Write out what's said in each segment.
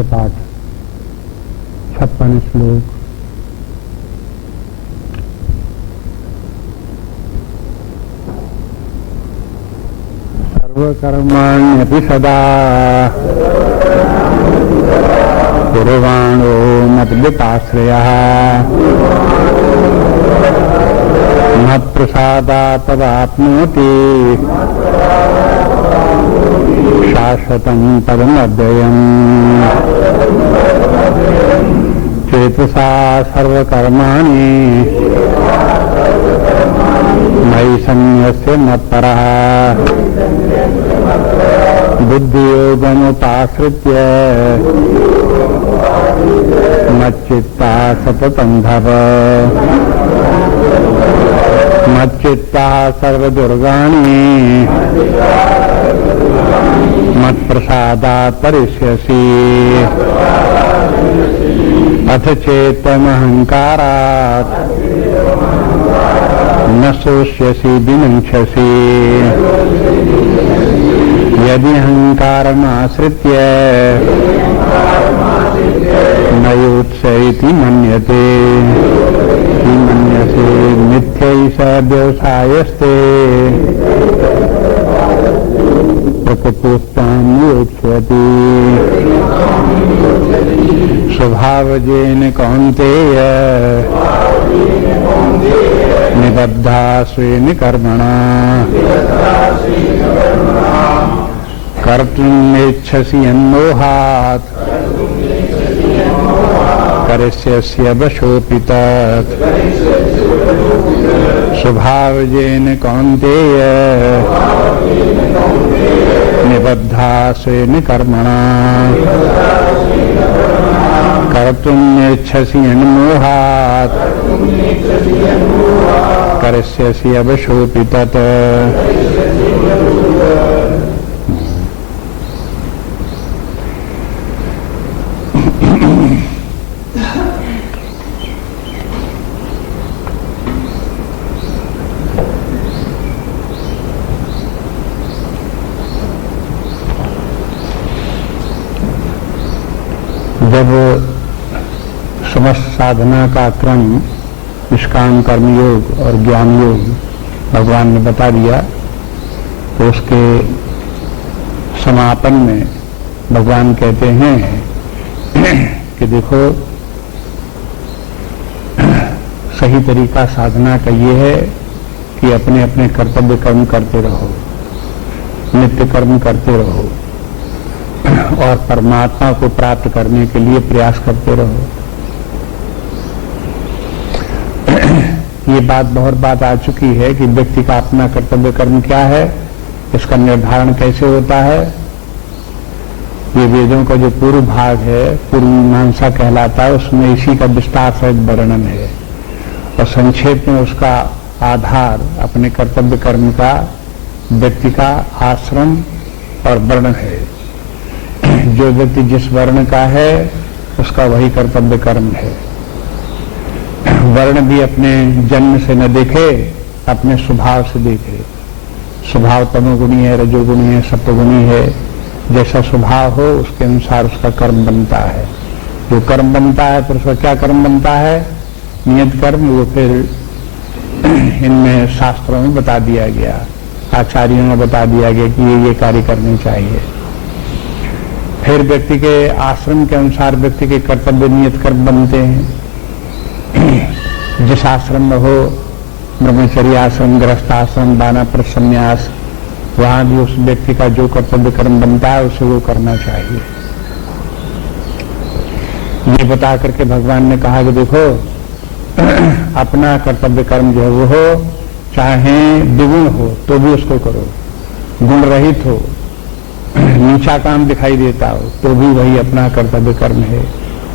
से पाठ 56 श्लोक। सर्वकर्माण्यपि सदा कुर्वाणो मद्गताश्रयः मत्प्रसादात् तदाप्नोति शाश्वतं पदमव्ययम्। चेतसा सर्वकर्माणि मयि सन्न्यस्य मत्परः बुद्धियोगमुपाश्रित्य मच्चित्ता सततं भव। मच्चित्ता सर्वदुर्गाणि मत्प्रसादात् परिष्यसि। अथ चेत्त्वमहङ्कारात् न शोष्यसि विमुञ्चसि। यदि अहङ्कारमाश्रित्य न युत्स्य इति मन्यते मन्यसे मिथ्यैष व्यवसायस्ते प्रकृतिस्तान्योच्यते। स्वभावजेन कौन्तेय निबद्धा स्वेन कर्मणा कर्तुमेच्छसि यन्मोहात् करिष्यसि वशोऽपि तत्। स्वभावजेन कौन्तेय निबद्धा स्वेन कर्मणा कर्तुमेच्छसि यन्मोहात् करिष्यसि वशोऽपि तत्। जब समस्त साधना का क्रम निष्काम कर्मयोग और ज्ञान योग भगवान ने बता दिया, तो उसके समापन में भगवान कहते हैं कि देखो, सही तरीका साधना का ये है कि अपने अपने कर्तव्य कर्म करते रहो, नित्य कर्म करते रहो और परमात्मा को प्राप्त करने के लिए प्रयास करते रहो। ये बहुत बात आ चुकी है कि व्यक्ति का अपना कर्तव्य कर्म क्या है, इसका निर्धारण कैसे होता है। ये वेदों का जो पूर्व भाग है, पूर्व मीमांसा कहलाता है, उसमें इसी का विस्तार सहित वर्णन है और संक्षेप में उसका आधार अपने कर्तव्य कर्म का व्यक्ति का आश्रम और वर्ण है। जो व्यक्ति जिस वर्ण का है उसका वही कर्तव्य कर्म है। वर्ण भी अपने जन्म से न देखे, अपने स्वभाव से देखे। स्वभाव तमोगुणी है, रजोगुणी है, सत्वगुणी है। जैसा स्वभाव हो उसके अनुसार उसका कर्म बनता है। जो कर्म बनता है फिर उसका क्या कर्म बनता है, नियत कर्म। वो फिर इनमें शास्त्रों में बता दिया गया, आचार्यों ने बता दिया गया कि ये कार्य करने चाहिए। फिर व्यक्ति के आश्रम के अनुसार व्यक्ति के कर्तव्य नियत कर्म बनते हैं। जिस आश्रम में हो, ब्रह्मचर्य आश्रम, गृहस्थ आश्रम, वानप्रस्थ संन्यास, वहां भी उस व्यक्ति का जो कर्तव्य कर्म बनता है उसे वो करना चाहिए। ये बता करके भगवान ने कहा कि देखो, अपना कर्तव्य कर्म जो है वो हो, चाहे द्विगुण हो तो भी उसको करो, गुण रहित हो, नीचा काम दिखाई देता हो तो भी वही अपना कर्तव्य कर्म है,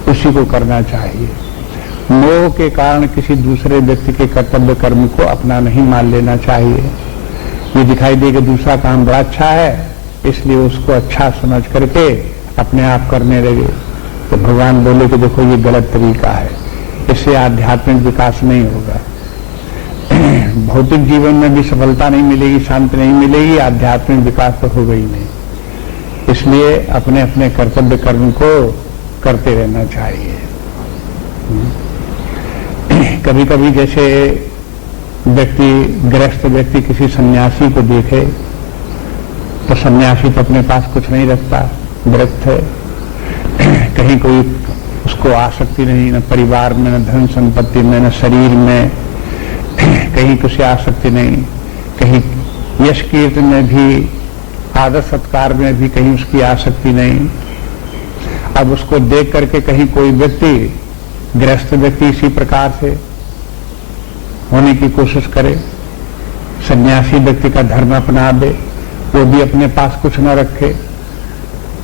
उसी को करना चाहिए। मोह के कारण किसी दूसरे व्यक्ति के कर्तव्य कर्म को अपना नहीं मान लेना चाहिए। ये दिखाई दे कि दूसरा काम बड़ा अच्छा है, इसलिए उसको अच्छा समझ करके अपने आप करने लगे। तो भगवान बोले कि देखो ये गलत तरीका है, इससे आध्यात्मिक विकास नहीं होगा। भौतिक जीवन में भी सफलता नहीं मिलेगी, शांति नहीं मिलेगी, आध्यात्मिक विकास तो होगा ही नहीं। इसलिए अपने अपने कर्तव्य कर्म को करते रहना चाहिए। कभी कभी जैसे व्यक्ति, गृहस्थ व्यक्ति किसी सन्यासी को देखे तो सन्यासी तो अपने पास कुछ नहीं रखता, गृहस्थ है, कहीं कोई उसको आसक्ति नहीं, न परिवार में, न धन संपत्ति में, न शरीर में, कहीं कुछ आसक्ति नहीं, कहीं यश कीर्ति में भी, आदर सत्कार में भी कहीं उसकी आसक्ति नहीं। अब उसको देख करके कहीं कोई व्यक्ति, गृहस्थ व्यक्ति इसी प्रकार से होने की कोशिश करे, सन्यासी व्यक्ति का धर्म अपना दे, वो भी अपने पास कुछ न रखे,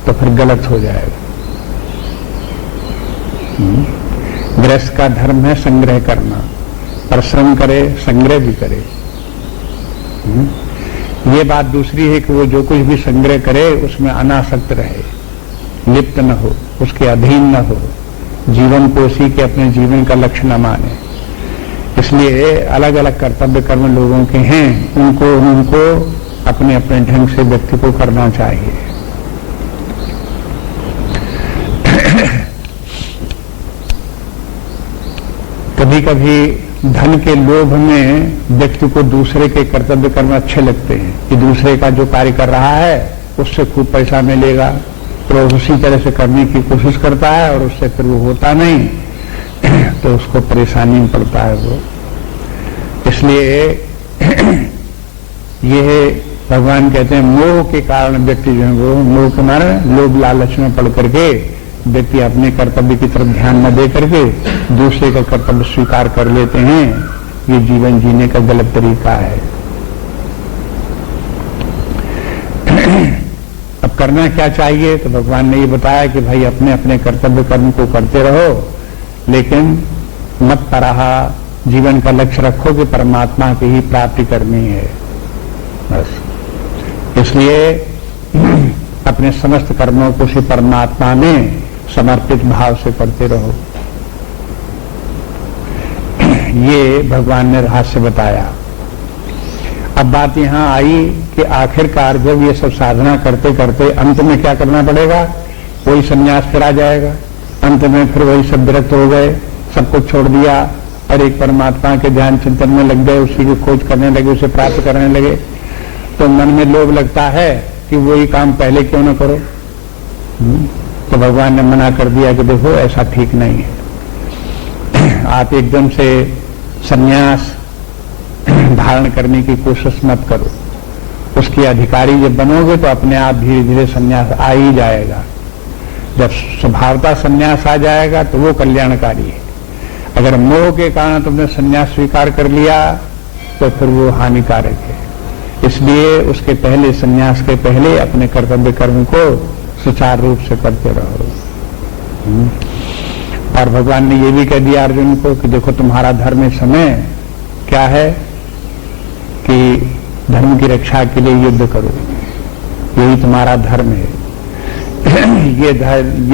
तो फिर गलत हो जाएगा। गृहस्थ का धर्म है संग्रह करना, परिश्रम करे, संग्रह भी करे। ये बात दूसरी है कि वो जो कुछ भी संग्रह करे उसमें अनासक्त रहे, लिप्त न हो, उसके अधीन न हो, जीवन को उसी के अपने जीवन का लक्ष्य न माने। इसलिए अलग अलग कर्तव्य कर्म लोगों के हैं, उनको अपने अपने ढंग से व्यक्ति को करना चाहिए। कभी कभी धन के लोभ में व्यक्ति को दूसरे के कर्तव्य कर्म अच्छे लगते हैं कि दूसरे का जो कार्य कर रहा है उससे खूब पैसा मिलेगा, तो उसी तरह से करने की कोशिश करता है और उससे फिर वो होता नहीं, तो उसको परेशानी में पड़ता है वो। इसलिए ये भगवान कहते हैं मोह के कारण व्यक्ति जो है वो, मोह के मारे लोभ लालच में पड़ करके व्यक्ति अपने कर्तव्य की तरफ ध्यान न दे करके दूसरे का कर्तव्य स्वीकार कर लेते हैं। ये जीवन जीने का गलत तरीका है। अब करना क्या चाहिए? तो भगवान ने ये बताया कि भाई अपने अपने कर्तव्य कर्म को करते रहो, लेकिन मत पराहा, जीवन का लक्ष्य रखो कि परमात्मा की ही प्राप्ति करनी है बस। इसलिए अपने समस्त कर्मों को से परमात्मा में समर्पित भाव से करते रहो। ये भगवान ने रहस्य बताया। अब बात यहां आई कि आखिरकार जब ये सब साधना करते करते अंत में क्या करना पड़ेगा? वही संन्यास फिर आ जाएगा। अंत में फिर वही सब विरक्त हो गए, सब कुछ छोड़ दिया और एक परमात्मा के ध्यान चिंतन में लग गए, उसी की खोज करने लगे, उसे प्राप्त करने लगे। तो मन में लोभ लगता है कि वही काम पहले क्यों न करो। तो भगवान ने मना कर दिया कि देखो ऐसा ठीक नहीं है, आप एकदम से संन्यास धारण करने की कोशिश मत करो। उसके अधिकारी जब बनोगे तो अपने आप धीरे धीरे संन्यास आ ही जाएगा। जब स्वभावता संन्यास आ जाएगा तो वो कल्याणकारी है। अगर मोह के कारण तुमने संन्यास स्वीकार कर लिया तो फिर वो हानिकारक है। इसलिए उसके पहले, संन्यास के पहले अपने कर्तव्य कर्म को सुचारू रूप से करते रहो। और भगवान ने ये भी कह दिया अर्जुन को कि देखो तुम्हारा धर्म इस समय क्या है कि धर्म की रक्षा के लिए युद्ध करो, यही तुम्हारा धर्म है। ये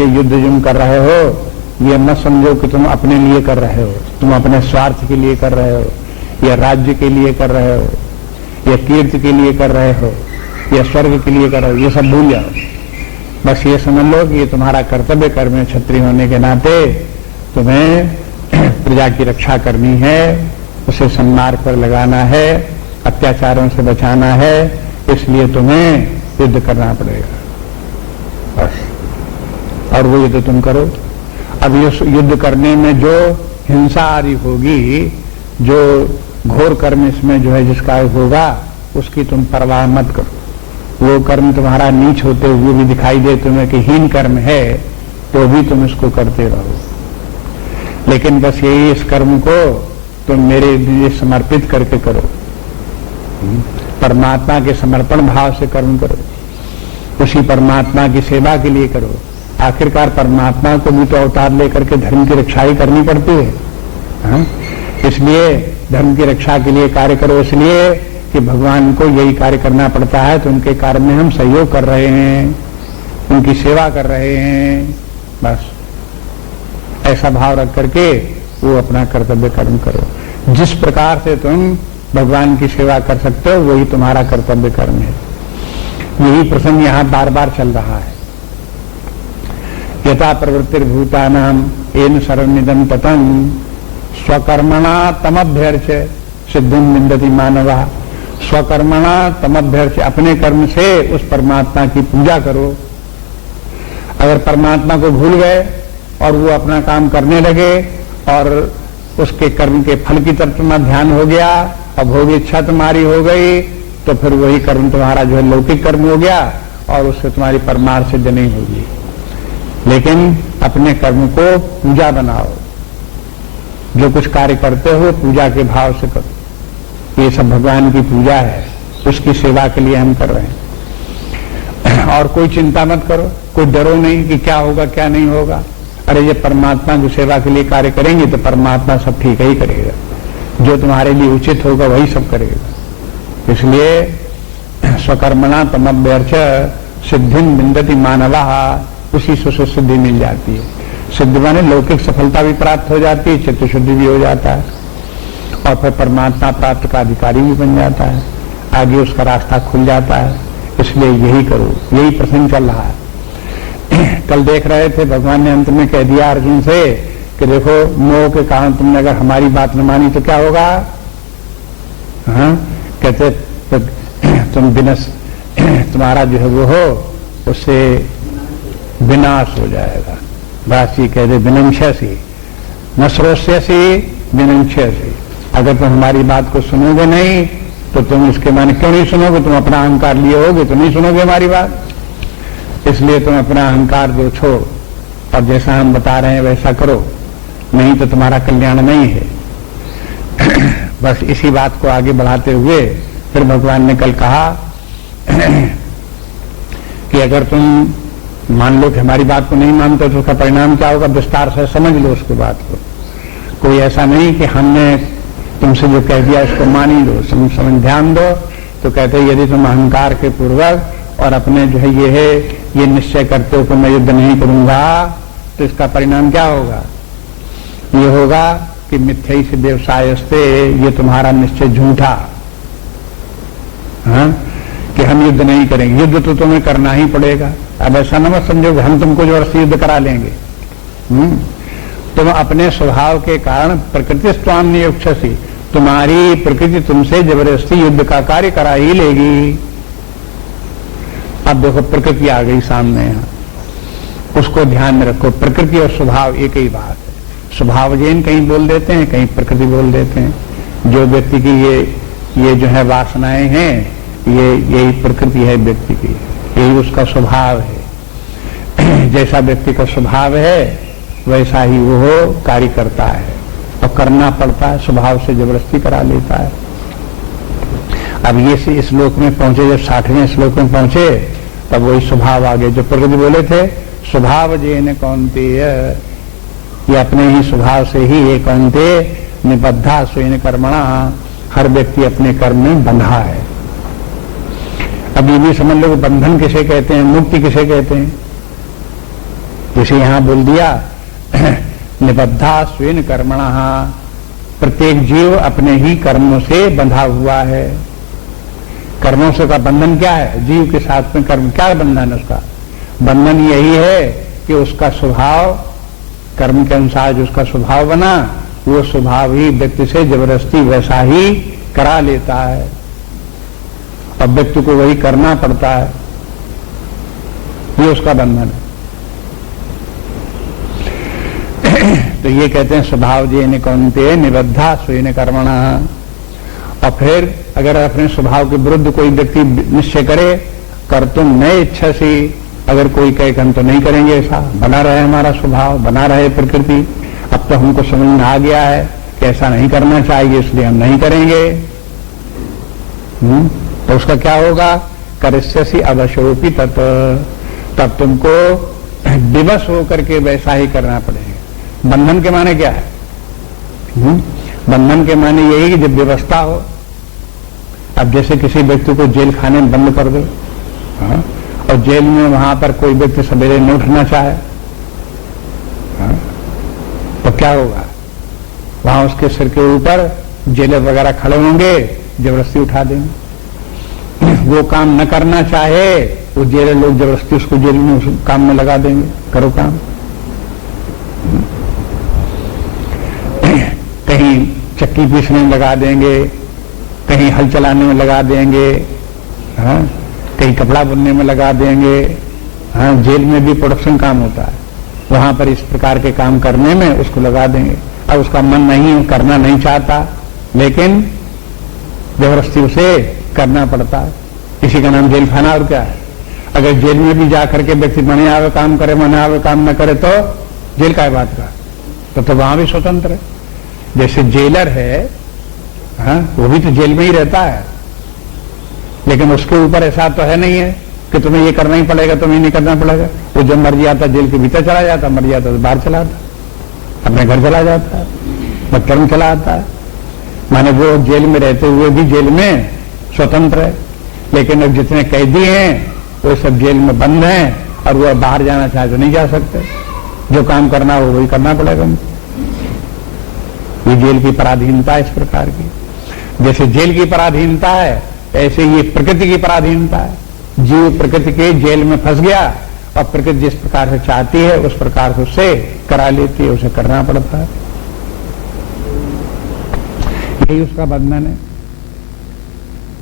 युद्ध जो तुम कर रहे हो ये मत समझो कि तुम अपने लिए कर रहे हो, तुम अपने स्वार्थ के लिए कर रहे हो, या राज्य के लिए कर रहे हो, या कीर्ति के लिए कर रहे हो, या स्वर्ग के लिए कर रहे हो। ये सब भूल जाओ। बस ये समझ लो कि ये तुम्हारा कर्तव्य कर्म है। क्षत्रिय होने के नाते तुम्हें प्रजा की रक्षा करनी है, उसे सन्मार्ग पर लगाना है, अत्याचारों से बचाना है। इसलिए तुम्हें युद्ध करना पड़ेगा बस। और वो युद्ध तुम करो। अब ये युद्ध करने में जो हिंसा आदि होगी, जो घोर कर्म इसमें जो है जिसका होगा, उसकी तुम परवाह मत करो। वो कर्म तुम्हारा नीच होते हुए भी दिखाई दे तुम्हें कि हीन कर्म है, तो भी तुम इसको करते रहो। लेकिन बस यही, इस कर्म को तुम मेरे लिए समर्पित करके करो, परमात्मा के समर्पण भाव से कर्म करो, उसी परमात्मा की सेवा के लिए करो। आखिरकार परमात्मा को भी तो अवतार लेकर के धर्म की रक्षा ही करनी पड़ती है। हाँ? इसलिए धर्म की रक्षा के लिए कार्य करो, इसलिए कि भगवान को यही कार्य करना पड़ता है, तो उनके कार्य में हम सहयोग कर रहे हैं, उनकी सेवा कर रहे हैं। बस ऐसा भाव रख करके वो अपना कर्तव्य कर्म करो। जिस प्रकार से तुम भगवान की सेवा कर सकते हो वही तुम्हारा कर्तव्य कर्म है। यही प्रसंग यहां बार बार चल रहा है। यथा प्रवृत्तिर्भूतानाम येन शरणिदं ततं स्वकर्मणा तमभ्यर्च सिद्धिं विन्दति मानवा। स्वकर्मणा तमभ्यर्च, अपने कर्म से उस परमात्मा की पूजा करो। अगर परमात्मा को भूल गए और वो अपना काम करने लगे और उसके कर्म के फल की तरफ तुम्हारा ध्यान हो गया और भोग इच्छा तुम्हारी हो गई, तो फिर वही कर्म तुम्हारा जो है लौकिक कर्म हो गया और उससे तुम्हारी परमार्थ सिद्ध नहीं होगी। लेकिन अपने कर्म को पूजा बनाओ, जो कुछ कार्य करते हो पूजा के भाव से करो। ये सब भगवान की पूजा है, उसकी सेवा के लिए हम कर रहे हैं। और कोई चिंता मत करो, कोई डरो नहीं कि क्या होगा क्या नहीं होगा। अरे ये परमात्मा की सेवा के लिए कार्य करेंगे तो परमात्मा सब ठीक ही करेगा, जो तुम्हारे लिए उचित होगा वही सब करेगा। इसलिए स्वकर्मणा तमभ्यर्च सिद्धिं विन्दति मानवा, उसी से सिद्धि मिल जाती है। सिद्धि माने लौकिक सफलता भी प्राप्त हो जाती है, चित्त शुद्धि भी हो जाता है और फिर परमात्मा प्राप्त का अधिकारी भी बन जाता है, आगे उसका रास्ता खुल जाता है। इसलिए यही करो, यही प्रसंग चल रहा है। कल देख रहे थे भगवान ने अंत में कह दिया अर्जुन से कि देखो मोह के कारण तुमने अगर हमारी बात न मानी तो क्या होगा। हाँ, कहते तुम तुम्हारा जो है वो हो उससे विनाश हो जाएगा। बासी कहते विनंक्षसी न श्रोष्यसी विनंक्षसी, अगर तुम हमारी बात को सुनोगे नहीं तो तुम इसके माने क्यों नहीं सुनोगे, तुम अपना अहंकार लिए होगे तो नहीं सुनोगे हमारी बात। इसलिए तुम अपना अहंकार जो छोड़ और जैसा हम बता रहे हैं वैसा करो, नहीं तो तुम्हारा कल्याण नहीं है। बस इसी बात को आगे बढ़ाते हुए फिर भगवान ने कल कहा कि अगर तुम मान लो कि हमारी बात को नहीं मानते तो उसका परिणाम क्या होगा, विस्तार से समझ लो उसकी बात को। कोई ऐसा नहीं कि हमने तुमसे जो कह दिया इसको मान ही लो, समझ ध्यान दो। तो कहते यदि तुम अहंकार के पूर्वक और अपने जो है ये निश्चय करते हो कि मैं युद्ध नहीं करूंगा, तो इसका परिणाम क्या होगा, ये होगा कि मिथ्या से व्यवसायस्ते, ये तुम्हारा निश्चय झूठा। हाँ, कि हम युद्ध नहीं करेंगे, युद्ध तो तुम्हें करना ही पड़ेगा। अब ऐसा न मत समझो कि हम तुमको जबरदस्ती युद्ध करा लेंगे। तुम अपने स्वभाव के कारण प्रकृति स्वाम नियुक्षसी, तुम्हारी प्रकृति तुमसे जबरदस्ती युद्ध का कार्य करा ही लेगी। अब देखो प्रकृति आ गई सामने, यहाँ उसको ध्यान में रखो। प्रकृति और स्वभाव एक ही बात है। स्वभाव जैन कहीं बोल देते हैं, कहीं प्रकृति बोल देते हैं। जो व्यक्ति की ये जो है वासनाएं हैं, यही प्रकृति है व्यक्ति की, यही उसका स्वभाव है। जैसा व्यक्ति का स्वभाव है वैसा ही वो कार्य करता है और करना पड़ता है, स्वभाव से जबरदस्ती करा लेता है। अब ये से इस श्लोक में पहुंचे, जब 60वें श्लोक में पहुंचे तब वही स्वभाव आ गए जो प्रकृति बोले थे। स्वभाव जेन कौन्तेय, ये अपने ही स्वभाव से ही ये कौन्तेय निबद्धा स्वयं कर्मणा, हर व्यक्ति अपने कर्म में बंधा है। अब ये भी समझ लो बंधन किसे कहते हैं, मुक्ति किसे कहते हैं। जैसे यहां बोल दिया निबद्धा स्वयं कर्मणा, प्रत्येक जीव अपने ही कर्मों से बंधा हुआ है। कर्मों से का बंधन क्या है, जीव के साथ में कर्म क्या बंधन है उसका, बंधन यही है कि उसका स्वभाव कर्म के अनुसार जो उसका स्वभाव बना, वो स्वभाव ही व्यक्ति से जबरदस्ती वैसा ही करा लेता है और व्यक्ति को वही करना पड़ता है, ये उसका बंधन है। तो ये कहते हैं स्वभाव जेन कौन्तेय निबद्धा स्वयं कर्मणा। और फिर अगर अपने स्वभाव के विरुद्ध कोई व्यक्ति निश्चय करे, कर तुम न इच्छसी, अगर कोई कहे हम तो नहीं करेंगे, ऐसा बना रहे हमारा स्वभाव, बना रहे प्रकृति, अब तो हमको समझ में आ गया है कि ऐसा नहीं करना चाहिए, इसलिए हम नहीं करेंगे। तो उसका क्या होगा, करिष्यसि अवशोपि तत्, तब तुमको विवश होकर के वैसा ही करना पड़ेगा। बंधन के माने क्या है, बंधन के माने यही कि जब व्यवस्था हो। अब जैसे किसी व्यक्ति को जेल खाने में बंद कर दो, हाँ, और जेल में वहां पर कोई व्यक्ति सवेरे न उठना चाहे, हाँ, तो क्या होगा, वहां उसके सिर के ऊपर जेलर वगैरह खड़े होंगे, जबरदस्ती उठा देंगे। वो काम न करना चाहे, वो जेलर लोग जबरदस्ती उसको जेल में उस काम में लगा देंगे, करो काम। चक्की पीसने में लगा देंगे, कहीं हल चलाने में लगा देंगे, हाँ, कहीं कपड़ा बुनने में लगा देंगे। हाँ, जेल में भी प्रोडक्शन काम होता है, वहां पर इस प्रकार के काम करने में उसको लगा देंगे। अब उसका मन नहीं, करना नहीं चाहता, लेकिन जबरदस्ती उसे करना पड़ता है। इसी का नाम जेल खाना और क्या है। अगर जेल में भी जाकर के व्यक्ति मने आवे काम करे, मने आवे काम न करे तो जेल का बात का, तो वहां भी स्वतंत्र है। जैसे जेलर है, हाँ, वो भी तो जेल में ही रहता है, लेकिन उसके ऊपर ऐसा तो है नहीं है कि तुम्हें ये करना ही पड़ेगा, तुम्हें नहीं करना पड़ेगा। वो जब मर जाता जेल के भीतर चला जाता, मर जाता तो बाहर चला आता, अपने घर चला जाता है, बच्चों में चला आता है। माने वो जेल में रहते हुए भी जेल में स्वतंत्र है, लेकिन अब जितने कैदी हैं वो सब जेल में बंद हैं और वो बाहर जाना चाहे तो नहीं जा सकते। जो काम करना हो वही करना पड़ेगा उनको। ये जेल की पराधीनता इस प्रकार की। जैसे जेल की पराधीनता है, ऐसे ये प्रकृति की पराधीनता है। जीव प्रकृति के जेल में फंस गया और प्रकृति जिस प्रकार से चाहती है उस प्रकार से उससे करा लेती है, उसे करना पड़ता है। यही उसका बंधन है।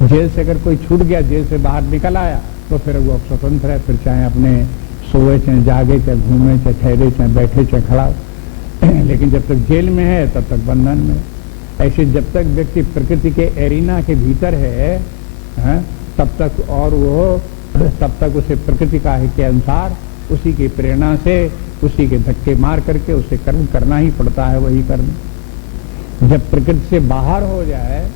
जेल से अगर कोई छूट गया, जेल से बाहर निकल आया, तो फिर वो स्वतंत्र है। फिर चाहे अपने सोए, चाहे जागे, चाहे घूमे, चाहे ठहरे, चाहे बैठे, चाहे खड़ा, लेकिन जब तक जेल में है तब तक बंधन में। ऐसे जब तक व्यक्ति प्रकृति के एरिना के भीतर है, तब तक, और वो तब तक उसे प्रकृति का के अनुसार, उसी की प्रेरणा से, उसी के धक्के मार करके उसे कर्म करना ही पड़ता है। वही कर्म जब प्रकृति से बाहर हो जाए,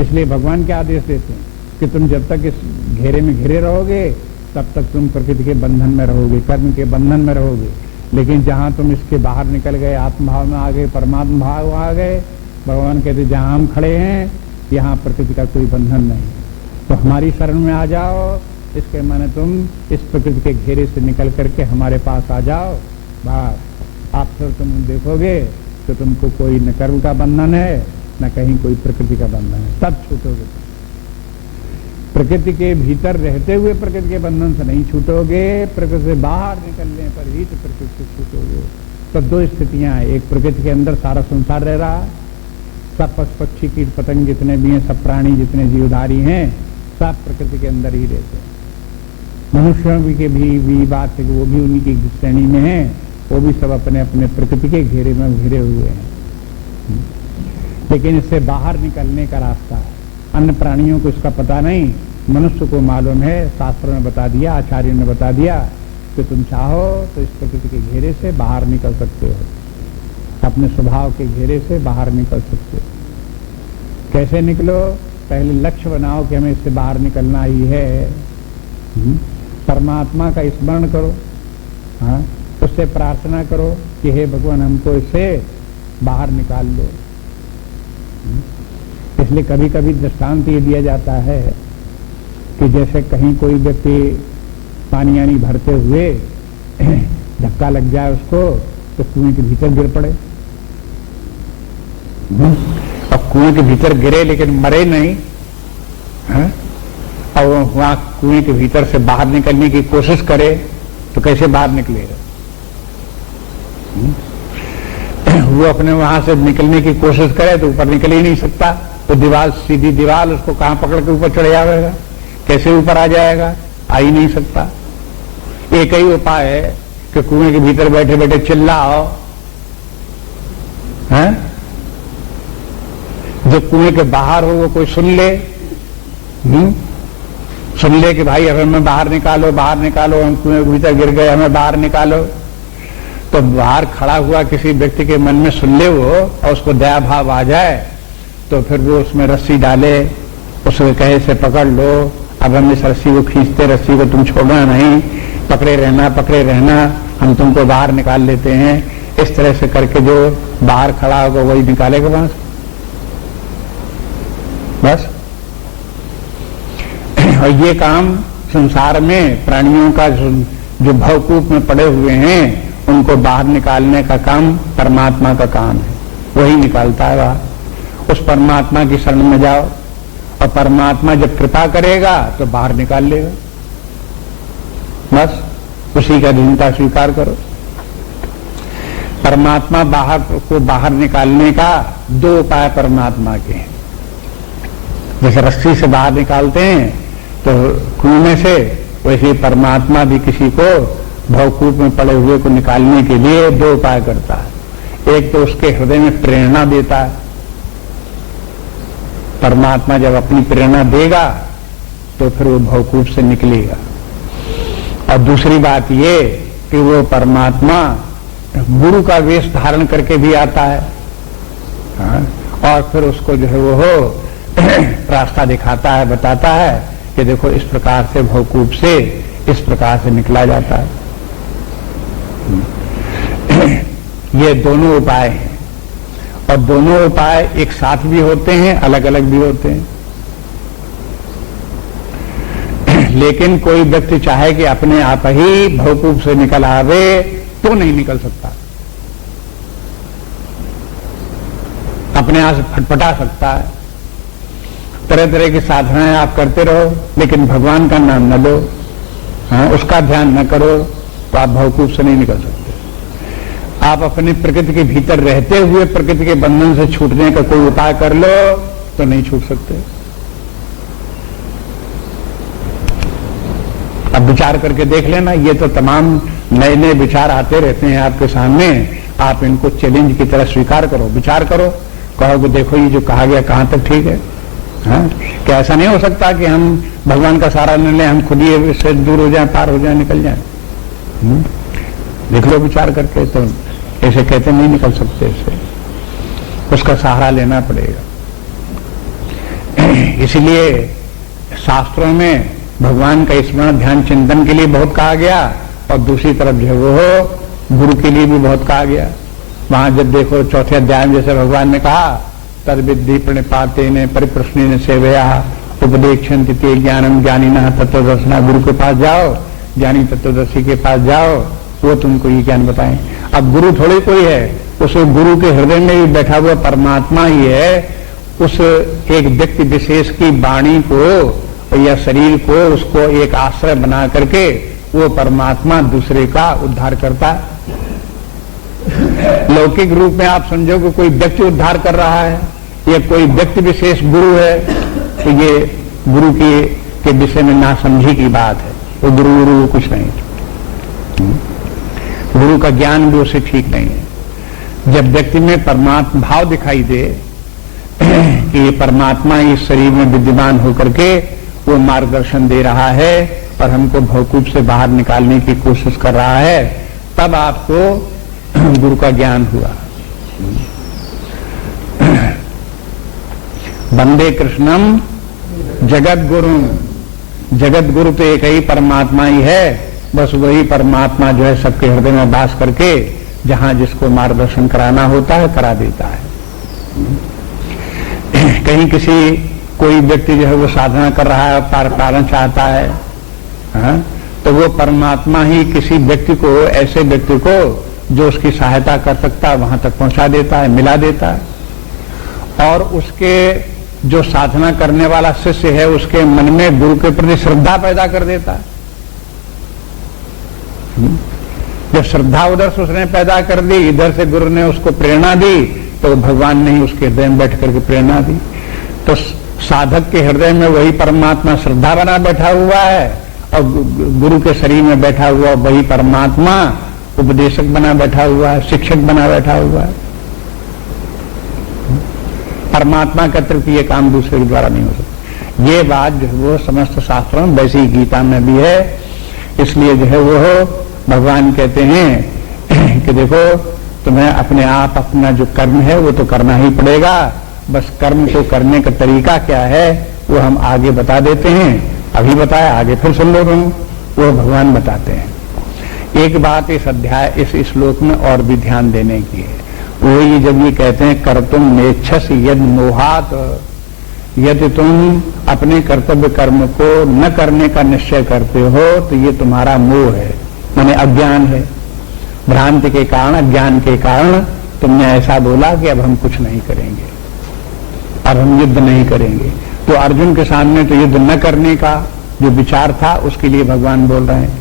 इसलिए भगवान क्या आदेश देते हैं कि तुम जब तक इस घेरे में घिरे रहोगे तब तक तुम प्रकृति के बंधन में रहोगे, कर्म के बंधन में रहोगे। लेकिन जहां तुम इसके बाहर निकल गए, आत्मभाव में आ गए, परमात्मा भाव आ गए, भगवान कहते जहां हम खड़े हैं यहां प्रकृति का कोई बंधन नहीं, तो हमारी शरण में आ जाओ। इसके माने तुम इस प्रकृति के घेरे से निकल करके हमारे पास आ जाओ। बस आप फिर तुम देखोगे तो तुमको कोई न कर्म का बंधन है, न कहीं कोई प्रकृति का बंधन है, सब छूटोगे। प्रकृति के भीतर रहते हुए प्रकृति के बंधन से नहीं छूटोगे, प्रकृति से बाहर निकलने पर ही तो प्रकृति से छूटोगे। तो दो स्थितियां हैं, एक प्रकृति के अंदर सारा संसार रह रहा है, सब पशु पक्षी कीट पतंग जितने भी हैं, सब प्राणी जितने जीवधारी हैं, सब प्रकृति के अंदर ही रहते हैं। मनुष्यों की भी बात है कि वो भी उन्हीं की श्रेणी में है, वो भी सब अपने अपने प्रकृति के घेरे में घिरे हुए हैं। लेकिन इससे बाहर निकलने का रास्ता है। अन्य प्राणियों को इसका पता नहीं, मनुष्य को मालूम है। शास्त्रों ने बता दिया, आचार्यों ने बता दिया कि तुम चाहो तो इस प्रकृति के घेरे से बाहर निकल सकते हो, अपने स्वभाव के घेरे से बाहर निकल सकते हो। कैसे निकलो? पहले लक्ष्य बनाओ कि हमें इससे बाहर निकलना ही है। परमात्मा का स्मरण करो, हाँ, उससे प्रार्थना करो कि हे भगवान हमको इससे बाहर निकाल लो। इसलिए कभी कभी दृष्टांत ये दिया जाता है कि जैसे कहीं कोई व्यक्ति पानी यानी भरते हुए धक्का लग जाए उसको, तो कुएं के भीतर गिर पड़े। अब कुएं के भीतर गिरे लेकिन मरे नहीं, है? और वहां कुएं के भीतर से बाहर निकलने की कोशिश करे तो कैसे बाहर निकलेगा? वो अपने वहां से निकलने की कोशिश करे तो ऊपर निकल ही नहीं सकता। तो दीवार, सीधी दीवार, उसको कहां पकड़ के ऊपर चढ़ जाएगा? कैसे ऊपर आ जाएगा? आ ही नहीं सकता। एक ही उपाय है कि कुएं के भीतर बैठे बैठे चिल्लाओ, हैं? जो कुएं के बाहर हो वो कोई सुन ले, सुन ले कि भाई अब हमें बाहर निकालो, बाहर निकालो, हम कुएं के भीतर गिर गए, हमें बाहर निकालो। तो बाहर खड़ा हुआ किसी व्यक्ति के मन में सुन ले वो, और उसको दया भाव आ जाए, तो फिर वो उसमें रस्सी डाले, उसको कहे से पकड़ लो, अब हम इस रस्सी को खींचते, रस्सी को तुम छोड़ना नहीं, पकड़े रहना, पकड़े रहना, हम तुमको बाहर निकाल लेते हैं। इस तरह से करके जो बाहर खड़ा होगा वही निकालेगा वहां से, बस। और ये काम संसार में प्राणियों का जो भवकूप में पड़े हुए हैं उनको बाहर निकालने का काम परमात्मा का काम है, वही निकालता है बाहर। उस परमात्मा की शरण में जाओ और परमात्मा जब कृपा करेगा तो बाहर निकाल लेगा, बस। उसी का अधीनता स्वीकार करो। परमात्मा बाहर निकालने का दो उपाय परमात्मा के हैं। जैसे रस्सी से बाहर निकालते हैं तो कुएं में से, वैसे ही परमात्मा भी किसी को भवकूप में पड़े हुए को निकालने के लिए दो उपाय करता है। एक तो उसके हृदय में प्रेरणा देता है, परमात्मा जब अपनी प्रेरणा देगा तो फिर वो भवकूप से निकलेगा। और दूसरी बात ये कि वो परमात्मा गुरु का वेश धारण करके भी आता है, हाँ? और फिर उसको जो है वो रास्ता दिखाता है, बताता है कि देखो इस प्रकार से भवकूप से इस प्रकार से निकला जाता है। ये दोनों उपाय हैं, और दोनों उपाय एक साथ भी होते हैं, अलग अलग भी होते हैं। लेकिन कोई व्यक्ति चाहे कि अपने आप ही भवकूप से निकल आवे तो नहीं निकल सकता, अपने आप से फटफटा सकता है। तरह तरह की साधनाएं आप करते रहो, लेकिन भगवान का नाम न लो, हाँ, उसका ध्यान न करो, तो आप भवकूप से नहीं निकल सकते। आप अपनी प्रकृति के भीतर रहते हुए प्रकृति के बंधन से छूटने का कोई उपाय कर लो तो नहीं छूट सकते। अब विचार करके देख लेना, ये तो तमाम नए नए विचार आते रहते हैं आपके सामने, आप इनको चैलेंज की तरह स्वीकार करो, विचार करो, कहो कि देखो ये जो कहा गया कहां तक ठीक है। हाँ? क्या ऐसा नहीं हो सकता कि हम भगवान का सहारा न लें, हम खुद ही इससे दूर हो जाएं, पार हो जाएं, निकल जाएं? देख लो विचार करके, तो ऐसे कहते नहीं निकल सकते, इससे उसका सहारा लेना पड़ेगा। इसलिए शास्त्रों में भगवान का स्मरण ध्यान चिंतन के लिए बहुत कहा गया, और दूसरी तरफ जो वो गुरु के लिए भी बहुत कहा गया। वहां जब देखो चौथे अध्याय में जैसे भगवान ने कहा, तद विद्धि प्रणिपाते ने परिप्रश्ने ने सेवया उपदेक्षन्ति ते ज्ञानम ज्ञानिनः तत्वदर्शिनः। गुरु के पास जाओ, ज्ञानी तत्वदर्शी के पास जाओ, वो तुमको ये ज्ञान बताएं। अब गुरु थोड़े कोई है, उस गुरु के हृदय में भी बैठा हुआ परमात्मा ही है। उस एक व्यक्ति विशेष की वाणी को या शरीर को, उसको एक आश्रय बना करके वो परमात्मा दूसरे का उद्धार करता है। लौकिक रूप में आप समझो कि कोई व्यक्ति उद्धार कर रहा है या कोई व्यक्ति विशेष गुरु है, तो ये गुरु के विषय में नासमझी की बात है। वो गुरु कुछ नहीं, गुरु का ज्ञान भी उसे ठीक नहीं है। जब व्यक्ति में परमात्मा भाव दिखाई दे कि ये परमात्मा इस शरीर में विद्यमान होकर के वो मार्गदर्शन दे रहा है और हमको भवकूप से बाहर निकालने की कोशिश कर रहा है, तब आपको गुरु का ज्ञान हुआ। वंदे कृष्णम जगत गुरु, जगत गुरु तो एक ही परमात्मा ही है। बस वही परमात्मा जो है सबके हृदय में वास करके जहां जिसको मार्गदर्शन कराना होता है करा देता है। कहीं किसी कोई व्यक्ति जो है वो साधना कर रहा है, पालन चाहता है, हाँ? तो वो परमात्मा ही किसी व्यक्ति को, ऐसे व्यक्ति को जो उसकी सहायता कर सकता है वहां तक पहुंचा देता है, मिला देता है। और उसके जो साधना करने वाला शिष्य है उसके मन में गुरु के प्रति श्रद्धा पैदा कर देता है। जब श्रद्धा उधर से उसने पैदा कर दी, इधर से गुरु ने उसको प्रेरणा दी, तो भगवान ने ही उसके हृदय में बैठ करके प्रेरणा दी। तो साधक के हृदय में वही परमात्मा श्रद्धा बना बैठा हुआ है, और गुरु के शरीर में बैठा हुआ वही परमात्मा उपदेशक बना बैठा हुआ है, शिक्षक बना बैठा हुआ है। परमात्मा का तृतीय काम दूसरे के द्वारा नहीं हो सकता। ये बात जो है वो समस्त शास्त्रों में, वैसे ही गीता में भी है। इसलिए जो है वो भगवान कहते हैं कि देखो तुम्हें अपने आप अपना जो कर्म है वो तो करना ही पड़ेगा, बस कर्म को करने का तरीका क्या है वो हम आगे बता देते हैं। अभी बताया, आगे फिर सुन लो तुम, वो भगवान बताते हैं। एक बात इस अध्याय, इस श्लोक में और भी ध्यान देने की है, वो ये जब ये कहते हैं कर्तुम नेच्छस यद मोहात, यदि तुम अपने कर्तव्य कर्म को न करने का निश्चय करते हो तो ये तुम्हारा मोह है, माने अज्ञान है। भ्रांति के कारण, अज्ञान के कारण तुमने ऐसा बोला कि अब हम कुछ नहीं करेंगे, अब हम युद्ध नहीं करेंगे। तो अर्जुन के सामने तो युद्ध न करने का जो विचार था उसके लिए भगवान बोल रहे हैं,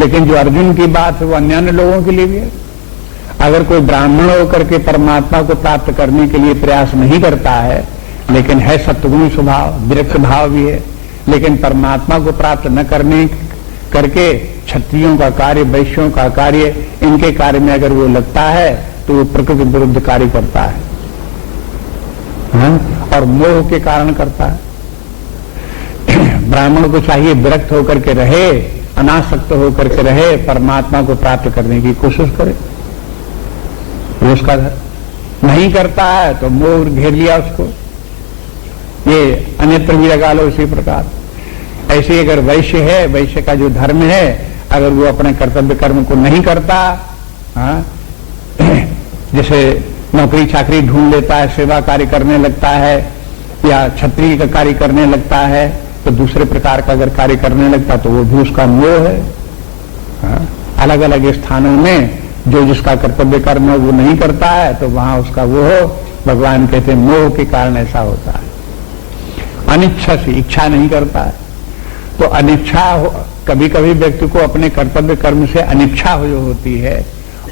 लेकिन जो अर्जुन की बात है वो अन्य लोगों के लिए भी है। अगर कोई ब्राह्मण होकर के परमात्मा को प्राप्त करने के लिए प्रयास नहीं करता है, लेकिन है सत्वगुणी स्वभाव, विरक्त भाव भी है, लेकिन परमात्मा को प्राप्त न करने करके क्षत्रियों का कार्य, वैश्यों का कार्य, इनके कार्य में अगर वो लगता है तो वो प्रकृति विरुद्ध कार्य करता है, और मोह के कारण करता है। ब्राह्मण को चाहिए विरक्त होकर के रहे, अनासक्त होकर के रहे, परमात्मा को प्राप्त करने की कोशिश करे। वो उसका नहीं करता है तो मोह घेर लिया उसको। ये अन्यत्र भी लगा लो इसी प्रकार। ऐसे अगर वैश्य है, वैश्य का जो धर्म है, अगर वो अपने कर्तव्य कर्म को नहीं करता, जैसे नौकरी चाकरी ढूंढ लेता है, सेवा कार्य करने लगता है, या क्षत्रिय का कार्य करने लगता है, तो दूसरे प्रकार का अगर कार्य करने लगता तो वो भी उसका मोह है। अलग अलग स्थानों में जो जिसका कर्तव्य कर्म वो नहीं करता है तो वहां उसका वो हो, भगवान कहते हैं मोह के कारण ऐसा होता है। अनिच्छा से, इच्छा नहीं करता है तो अनिच्छा कभी कभी व्यक्ति को अपने कर्तव्य कर्म से अनिच्छा होती है,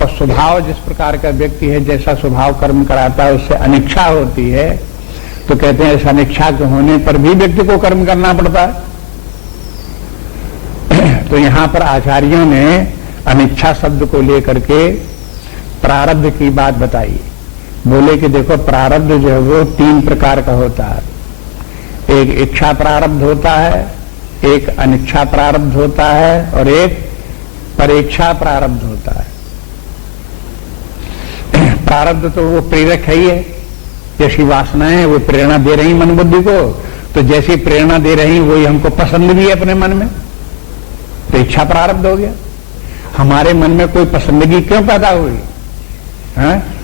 और स्वभाव जिस प्रकार का व्यक्ति है, जैसा स्वभाव कर्म कराता है उससे अनिच्छा होती है, तो कहते हैं ऐसा अनिच्छा के होने पर भी व्यक्ति को कर्म करना पड़ता है। तो यहां पर आचार्यों ने अनिच्छा शब्द को लेकर के प्रारब्ध की बात बताई। बोले कि देखो प्रारब्ध जो है वो 3 प्रकार का होता है। एक इच्छा प्रारब्ध होता है, एक अनिच्छा प्रारब्ध होता है, और एक परेच्छा प्रारब्ध होता है। प्रारब्ध तो वो प्रेरक है ही है, जैसी वासनाएं वो प्रेरणा दे रही मन बुद्धि को, तो जैसी प्रेरणा दे रही वही हमको पसंद भी है अपने मन में, तो इच्छा प्रारब्ध हो गया। हमारे मन में कोई पसंदगी क्यों पैदा हुई?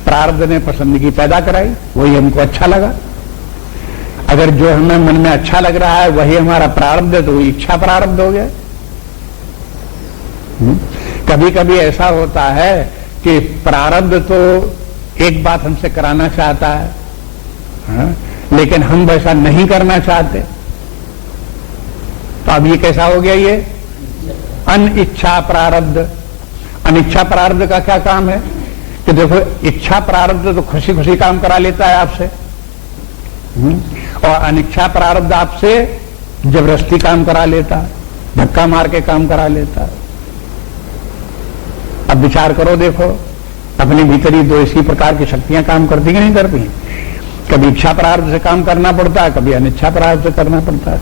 प्रारब्ध ने पसंदगी पैदा कराई, वही हमको अच्छा लगा। अगर जो हमें मन में अच्छा लग रहा है वही हमारा प्रारब्ध है तो वही इच्छा प्रारब्ध हो गया। कभी कभी ऐसा होता है कि प्रारब्ध तो एक बात हमसे कराना चाहता है, लेकिन हम वैसा नहीं करना चाहते, तो अब ये कैसा हो गया? ये अनिच्छा प्रारब्ध। अनिच्छा प्रारब्ध का क्या काम है कि देखो, इच्छा प्रारब्ध तो खुशी खुशी काम करा लेता है आपसे, और अनिच्छा प्रारब्ध आपसे जबरदस्ती काम करा लेता है, धक्का मार के काम करा लेता है। अब विचार करो, देखो अपने भीतर ही 2 इसी प्रकार की शक्तियां काम करती कि नहीं करती? कभी इच्छा प्रारब्ध से काम करना पड़ता है, कभी अनिच्छा प्रारब्ध से करना पड़ता है।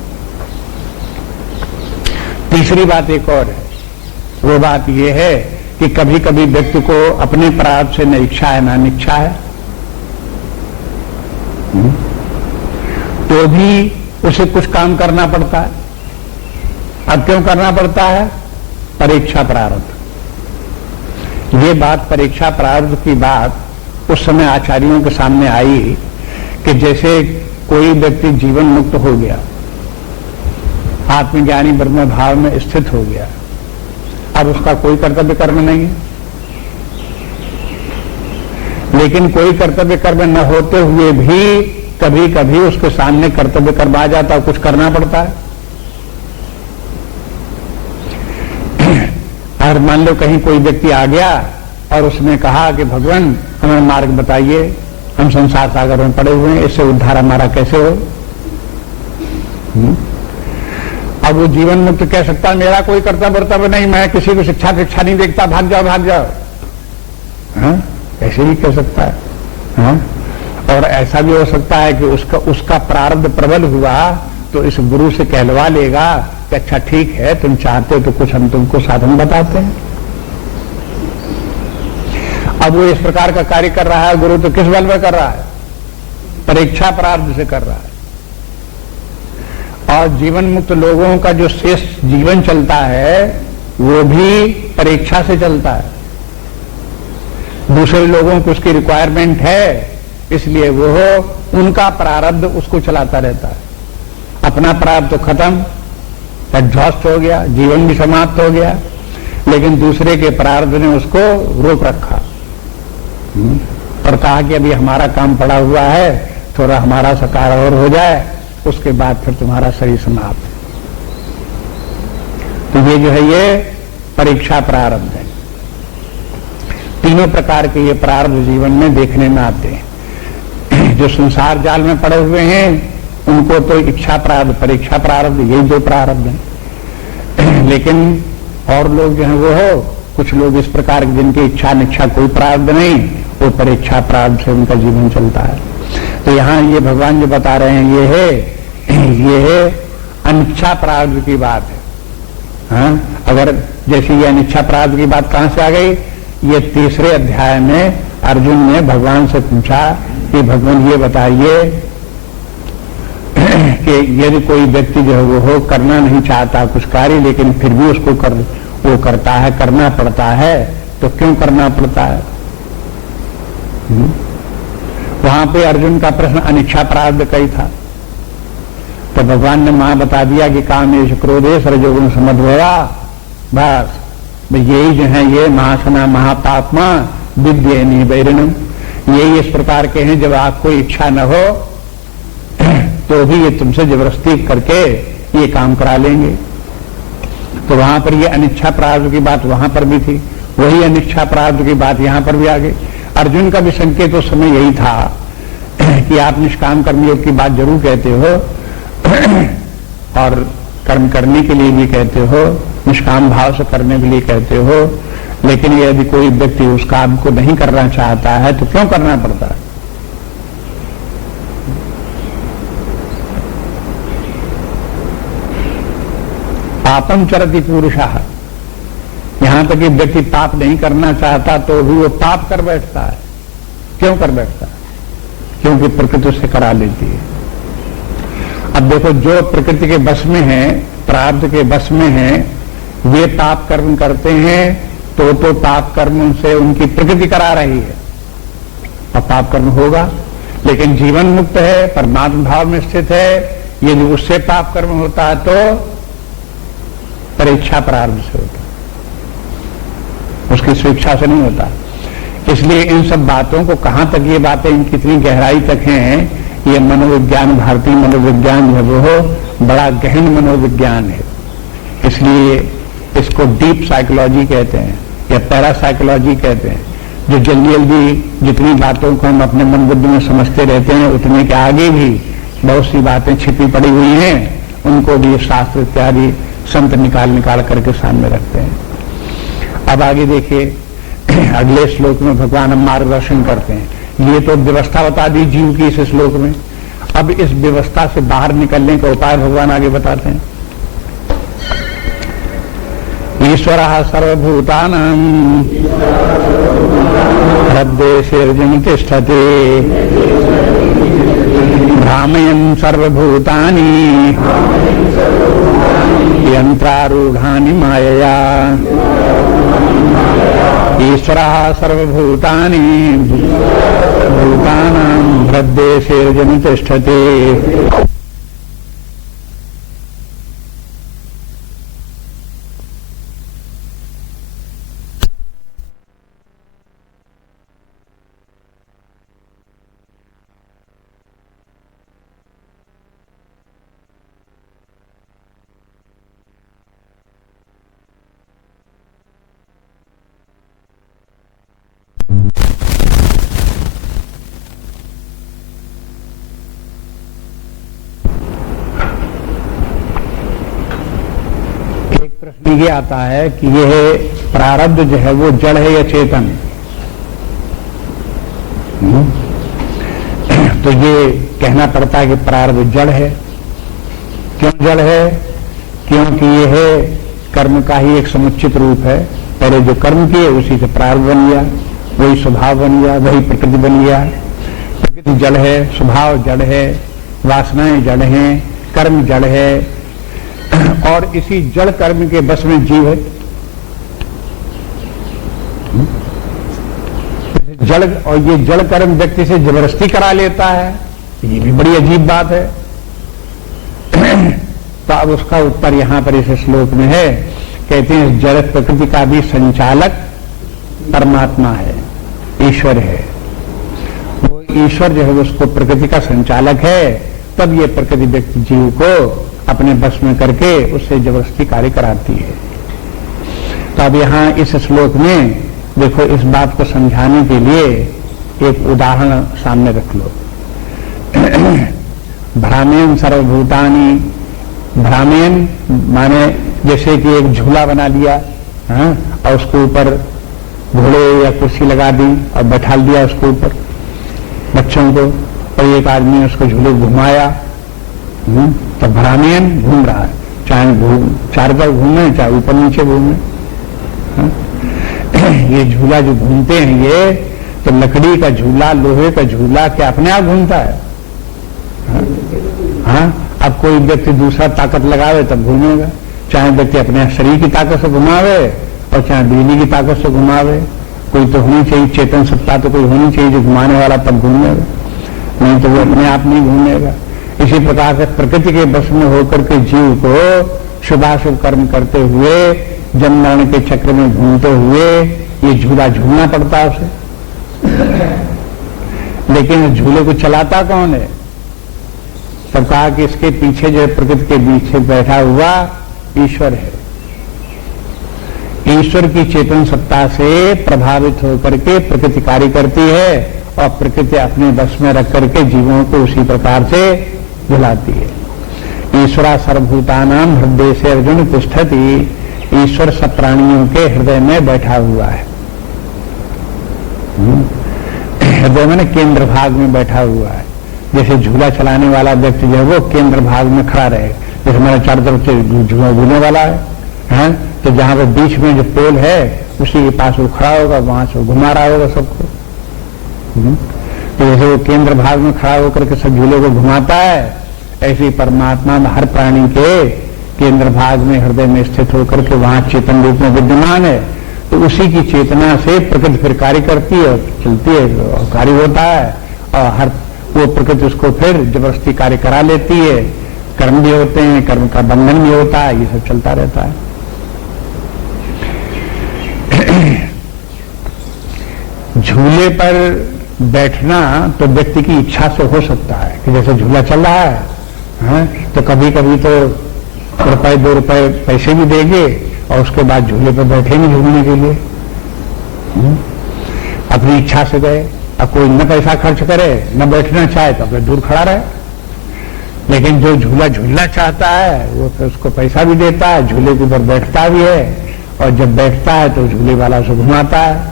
तीसरी बात एक और है, वो बात ये है कि कभी कभी व्यक्ति को अपने प्रारब्ध से न इच्छा है न अनिच्छा है, तो भी उसे कुछ काम करना पड़ता है। अब क्यों करना पड़ता है? परीक्षा प्रारब्ध। ये बात, परीक्षा प्रारब्ध की बात उस समय आचार्यों के सामने आई कि जैसे कोई व्यक्ति जीवन मुक्त हो गया, आत्मज्ञानी ब्रह्म भाव में स्थित हो गया, अब उसका कोई कर्तव्य कर्म नहीं है, लेकिन कोई कर्तव्य कर्म न होते हुए भी कभी कभी उसके सामने कर्तव्य कर्म आ जाता है, कुछ करना पड़ता है। और मान लो कहीं कोई व्यक्ति आ गया और उसने कहा कि भगवान हमें मार्ग बताइए, हम संसार सागर में पड़े हुए हैं, इससे उद्धार हमारा कैसे हो? अब वो जीवन मुक्त कह सकता है मेरा कोई कर्तव्य नहीं, मैं किसी को शिक्षा दीक्षा नहीं देखता, भाग जाओ भाग जाओ, ऐसे भी कह सकता है। और ऐसा भी हो सकता है कि उसका प्रारब्ध प्रबल हुआ तो इस गुरु से कहलवा लेगा कि अच्छा ठीक है, तुम चाहते हो तो कुछ हम तुमको साधन बताते हैं। अब वो इस प्रकार का कार्य कर रहा है, गुरु तो किस बल में कर रहा है? परीक्षा प्रारब्ध से कर रहा है। और जीवन मुक्त लोगों का जो शेष जीवन चलता है वो भी परीक्षा से चलता है। दूसरे लोगों को उसकी रिक्वायरमेंट है, इसलिए वो उनका प्रारब्ध उसको चलाता रहता है। अपना प्रारब्ध तो खत्म, एग्जॉस्ट हो गया, जीवन भी समाप्त हो गया, लेकिन दूसरे के प्रारब्ध ने उसको रोक रखा और कहा कि अभी हमारा काम पड़ा हुआ है, थोड़ा हमारा सकार और हो जाए, उसके बाद फिर तुम्हारा शरीर समाप्त। तो ये जो है ये परीक्षा प्रारब्ध है। तीनों प्रकार के ये प्रारब्ध जीवन में देखने में आते हैं। जो संसार जाल में पड़े हुए हैं उनको तो इच्छा प्रारब्ध, परीक्षा प्रारब्ध, यही दो प्रारब्ध हैं। लेकिन और लोग जो है वो हो, कुछ लोग इस प्रकार के जिनकी इच्छा निच्छा कोई प्रारब्ध नहीं, वो परीक्षा प्रारब्ध से उनका जीवन चलता है। तो यहाँ ये भगवान जो बता रहे हैं ये है अनिच्छा प्रारब्ध की बात है। हाँ, अगर जैसे ये अनिच्छा प्रारब्ध की बात कहां से आ गई, ये तीसरे अध्याय में अर्जुन ने भगवान से पूछा कि भगवान ये बताइए कि यदि कोई व्यक्ति जो है वो हो करना नहीं चाहता कुछ कार्य, लेकिन फिर भी उसको वो करता है, करना पड़ता है, तो क्यों करना पड़ता है? वहां पे अर्जुन का प्रश्न अनिच्छा प्रारब्ध का ही था। तो भगवान ने वहां बता दिया कि कामेश क्रोधेश रजोगुण समद्भवा, बस यही जो है ये महासना महापात्मा विद्येनि वैरिणम, यही इस प्रकार के हैं जब आपको इच्छा न हो तो भी ये तुमसे जबरदस्ती करके ये काम करा लेंगे। तो वहां पर ये अनिच्छा प्रारब्ध की बात वहां पर भी थी, वही अनिच्छा प्रारब्ध की बात यहां पर भी आ गई। अर्जुन का भी संकेत उस समय यही था कि आप निष्काम कर्मयोग की बात जरूर कहते हो और कर्म करने के लिए भी कहते हो, निष्काम भाव से करने के लिए कहते हो, लेकिन यदि कोई व्यक्ति उस काम को नहीं करना चाहता है तो क्यों करना पड़ता है? पापम चरति पुरुषः, यहां तक कि व्यक्ति पाप नहीं करना चाहता तो भी वो पाप कर बैठता है। क्यों कर बैठता है? क्योंकि प्रकृति उससे करा लेती है। अब देखो, जो प्रकृति के बस में है, प्रारब्ध के बस में है, वे पाप कर्म करते हैं तो पाप कर्म उनसे उनकी प्रकृति करा रही है और पाप कर्म होगा। लेकिन जीवन मुक्त है, परमात्मा भाव में स्थित है, यदि उससे पाप कर्म होता है तो परीक्षा प्रारब्ध से होता, उसकी स्वेच्छा से नहीं होता। इसलिए इन सब बातों को कहां तक ये बातें कितनी गहराई तक हैं, ये मनोविज्ञान, भारतीय मनोविज्ञान है वो बड़ा गहन मनोविज्ञान है। इसलिए इसको डीप साइकोलॉजी कहते हैं या पैरासाइकोलॉजी कहते हैं। जो जल्दी जल्दी जितनी बातों को हम अपने मन बुद्धि में समझते रहते हैं, उतने के आगे भी बहुत सी बातें छिपी पड़ी हुई हैं, उनको भी शास्त्र इत्यादि संत निकाल करके सामने रखते हैं। अब आगे देखिए, अगले श्लोक में भगवान हम मार्गदर्शन करते हैं। ये तो व्यवस्था बता दी जीव की इस श्लोक में, अब इस व्यवस्था से बाहर निकलने का उपाय भगवान आगे बताते हैं। ईश्वरः सर्वभूतानां हृद्देशेर्जुन तिष्ठति भ्रामयन् सर्वभूतानि यन्त्रारूढानि मायया। ईश्वरः सर्वभूतानि भूतानां हृद्देशेर्जुन तिष्ठति। ये आता है कि यह प्रारब्ध जो है वो जड़ है या चेतन? तो ये कहना पड़ता है कि प्रारब्ध जड़ है। क्यों जड़ है? क्योंकि यह कर्म का ही एक समुचित रूप है। पहले जो कर्म किए उसी से प्रारब्ध बन गया, वही स्वभाव बन गया, वही प्रकृति बन गया। प्रकृति जड़ है, स्वभाव जड़ है, वासनाएं जड़ हैं, कर्म जड़ है, और इसी जड़ कर्म के बस में जीव है। जड़, और ये जड़ कर्म व्यक्ति से जबरदस्ती करा लेता है, ये भी बड़ी अजीब बात है। तो अब उसका उत्तर यहां पर इस श्लोक में है। कहते हैं जड़ प्रकृति का भी संचालक परमात्मा है, ईश्वर है। वो ईश्वर जो है उसको प्रकृति का संचालक है, तब ये प्रकृति व्यक्ति जीव को अपने बस में करके उससे जबरदस्ती कार्य कराती है। तो अब यहां इस श्लोक में देखो, इस बात को समझाने के लिए एक उदाहरण सामने रख लो। भ्रामेन सर्वभूतानि, भ्रामेन माने जैसे कि एक झूला बना लिया, हाँ, और उसके ऊपर घोड़े या कुर्सी लगा दी और बैठा दिया उसके ऊपर बच्चों को, और एक आदमी ने उसको झूले घुमाया, तो भ्रामेन घूम रहा है, चाहे चारों तरफ घूमे चाहे ऊपर नीचे घूमे। ये झूला जो घूमते हैं ये तो लकड़ी का झूला, लोहे का झूला क्या अपने आप घूमता है? हाँ, अब कोई व्यक्ति दूसरा ताकत लगावे तब घूमेगा, चाहे व्यक्ति अपने शरीर की ताकत से घुमावे और चाहे बिजली की ताकत से घुमावे। कोई तो होनी चाहिए चेतन सत्ता, तो कोई होनी चाहिए जो घुमाने वाला, तब घूमेगा, नहीं तो वो अपने आप नहीं घूमेगा। इसी प्रकार से प्रकृति के बस में होकर के जीव को शुभाशुभ कर्म करते हुए जन्म मरण के चक्र में घूमते हुए ये झूला झूलना पड़ता है उसे। लेकिन झूले को चलाता कौन है? तब कहा कि इसके पीछे जो है, प्रकृति के पीछे बैठा हुआ ईश्वर है। ईश्वर की चेतन सत्ता से प्रभावित होकर के प्रकृति कार्य करती है और प्रकृति अपने बस में रख करके जीवों को उसी प्रकार से झुलाती है। ईश्वरा सर्वभूतानां हृदय से अर्जुन तिष्ठति, ईश्वर सब प्राणियों के हृदय में बैठा हुआ है। हृदय में केंद्र भाग में बैठा हुआ है। जैसे झूला चलाने वाला व्यक्ति जो है वो केंद्र भाग में खड़ा रहे, जैसे हमारे चारों तरफ से झूला घूमने वाला है, तो जहां पर बीच में जो पोल है उसी के पास वो खड़ा होगा, वहां से घुमा रहा होगा सबको। तो जैसे वो केंद्र भाग में खड़ा होकर के सब झूले को घुमाता है, ऐसे ही परमात्मा हर प्राणी के केंद्र भाग में हृदय में स्थित होकर के वहां चेतन रूप में विद्यमान है। तो उसी की चेतना से प्रकृति फिर कार्य करती है, चलती है, कार्य होता है, और हर वो प्रकृति उसको फिर जबरदस्ती कार्य करा लेती है। कर्म भी होते हैं, कर्म का बंधन भी होता है, ये सब चलता रहता है। झूले पर बैठना तो व्यक्ति की इच्छा से हो सकता है कि जैसे झूला चल रहा है, तो कभी कभी तो रुपए 2 रुपए पैसे भी देंगे और उसके बाद झूले पर बैठेंगे झूलने के लिए। अपनी इच्छा से गए, अब कोई न पैसा खर्च करे न बैठना चाहे तो अपने दूर खड़ा रहे। लेकिन जो झूला झूलना चाहता है वो तो उसको पैसा भी देता है, झूले के ऊपर बैठता भी है, और जब बैठता है तो झूले वाला उसे घुमाता है।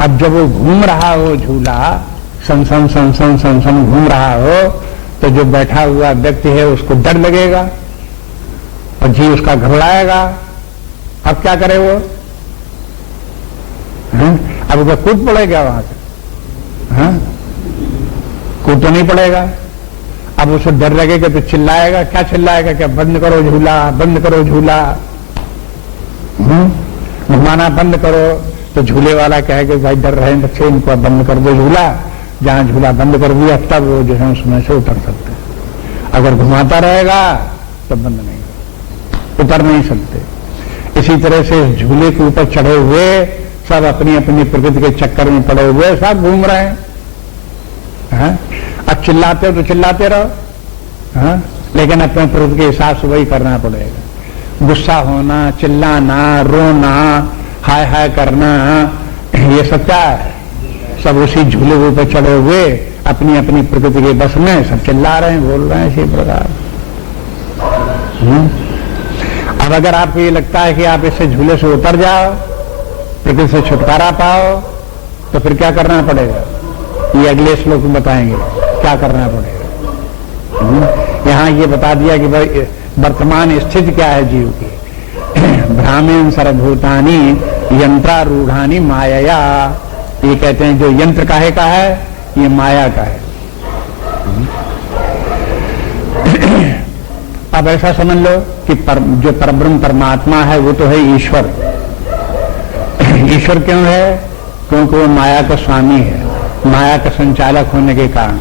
अब जब वो घूम रहा हो झूला, सन सन सन सन सन सन घूम रहा हो, तो जो बैठा हुआ व्यक्ति है उसको डर लगेगा और जी उसका घबराएगा। अब क्या करे वो? अब उसका कूद पड़ेगा वहां से? कूद तो नहीं पड़ेगा। अब उसे डर लगेगा तो चिल्लाएगा, क्या चिल्लाएगा? क्या बंद करो झूला, बंद करो झूला, घुमाना बंद करो। तो झूले वाला कहेगा भाई डर रहे हैं बच्चे, इनको बंद कर दो झूला। जहां झूला बंद कर दिया तब वो जो है उसमें से उतर सकते। अगर घुमाता रहेगा तो बंद नहीं, उतर नहीं सकते। इसी तरह से झूले के ऊपर चढ़े हुए सब अपनी अपनी प्रकृति के चक्कर में पड़े हुए सब घूम रहे हैं। अब चिल्लाते हो तो चिल्लाते रहो, लेकिन अपने प्रकृति के हिसाब से वही करना पड़ेगा। गुस्सा होना, चिल्लाना, रोना, हाय हाय करना, ये सब क्या है? सब उसी झूले के ऊपर चढ़े हुए अपनी अपनी प्रकृति के बस में सब चिल्ला रहे हैं, बोल रहे हैं इसी प्रकार। अब अगर आपको ये लगता है कि आप इससे झूले से उतर जाओ, प्रकृति से छुटकारा पाओ, तो फिर क्या करना पड़ेगा? ये अगले श्लोक में बताएंगे क्या करना पड़ेगा। यहां ये बता दिया कि भाई वर्तमान स्थिति क्या है जीव की। भ्रामेन सर्वभूतानि यंत्रारूढ़ानि मायया, ये कहते हैं जो यंत्र काहे का है? ये माया का है। अब ऐसा समझ लो कि जो परब्रह्म परमात्मा है वो तो है ईश्वर। ईश्वर क्यों है? क्योंकि वो माया का स्वामी है, माया का संचालक होने के कारण।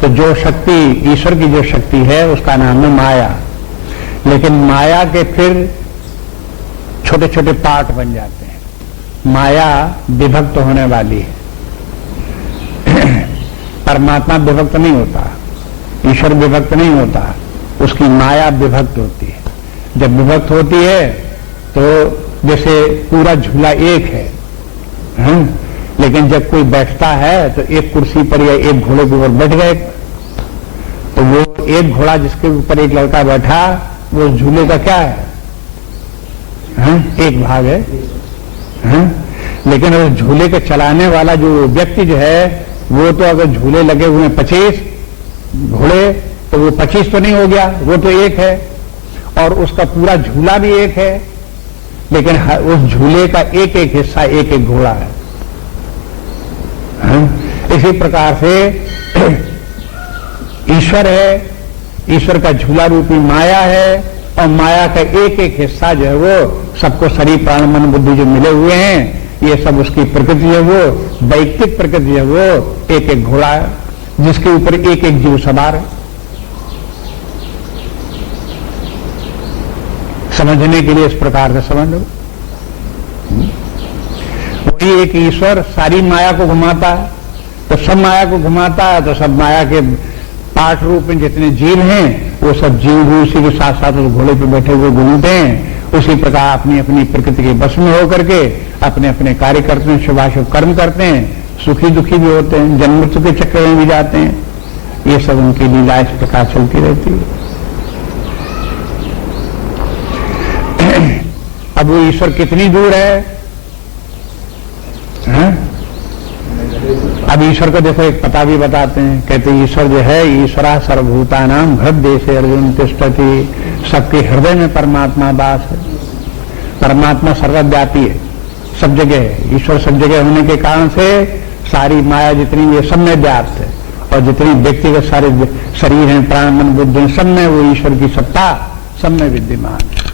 तो जो शक्ति, ईश्वर की जो शक्ति है उसका नाम है माया। लेकिन माया के फिर छोटे छोटे पार्ट बन जाते हैं। माया विभक्त होने वाली है। परमात्मा विभक्त नहीं होता, ईश्वर विभक्त नहीं होता, उसकी माया विभक्त होती है। जब विभक्त होती है तो जैसे पूरा झूला एक है, लेकिन जब कोई बैठता है तो एक कुर्सी पर या एक घोड़े के ऊपर बैठ गए, तो वो एक घोड़ा जिसके ऊपर एक लड़का बैठा, वो झूले का क्या है? एक भाग है। लेकिन उस झूले के चलाने वाला जो व्यक्ति जो है, वो तो अगर झूले लगे हुए 25 घोड़े, तो वो 25 तो नहीं हो गया, वो तो एक है, और उसका पूरा झूला भी एक है, लेकिन उस झूले का एक एक हिस्सा एक एक घोड़ा है। इसी प्रकार से ईश्वर है, ईश्वर का झूला रूपी माया है, और माया का एक एक हिस्सा जो है वो सबको शरीर प्राण मन बुद्धि जो मिले हुए हैं, ये सब उसकी प्रकृति है, वो वैयक्तिक प्रकृति है, वो एक एक घोड़ा है जिसके ऊपर एक एक जीव सवार है। समझने के लिए इस प्रकार से समझ लो। वही एक ईश्वर सारी माया को घुमाता है, तो सब माया को घुमाता है, तो सब माया के पाठ रूप में जितने जीव हैं, वो सब जीव भी उसी के साथ साथ उस घोड़े पे बैठे हुए घूमते हैं। उसी प्रकार अपनी अपनी प्रकृति के बस में होकर के अपने अपने कार्य करते हैं, शुभाशुभ कर्म करते हैं, सुखी दुखी भी होते हैं, जन्म मृत्यु के चक्कर में भी जाते हैं। ये सब उनकी लीला इस प्रकार चलती रहती है। अब वो ईश्वर कितनी दूर है? अब ईश्वर को देखो एक पता भी बताते हैं, कहते ईश्वर जो है, ईश्वरा सर्वभूतानां हृदय से अर्जुन तिष्ठति, सबके हृदय में परमात्मा वास है। परमात्मा सर्वव्यापी है, सब जगह है। ईश्वर सब जगह होने के कारण से सारी माया जितनी ये सब में व्याप्त है, और जितनी व्यक्तिगत सारे शरीर हैं, प्राण मन बुद्धि हैं, सब में वो ईश्वर की सत्ता सब में विद्यमान है।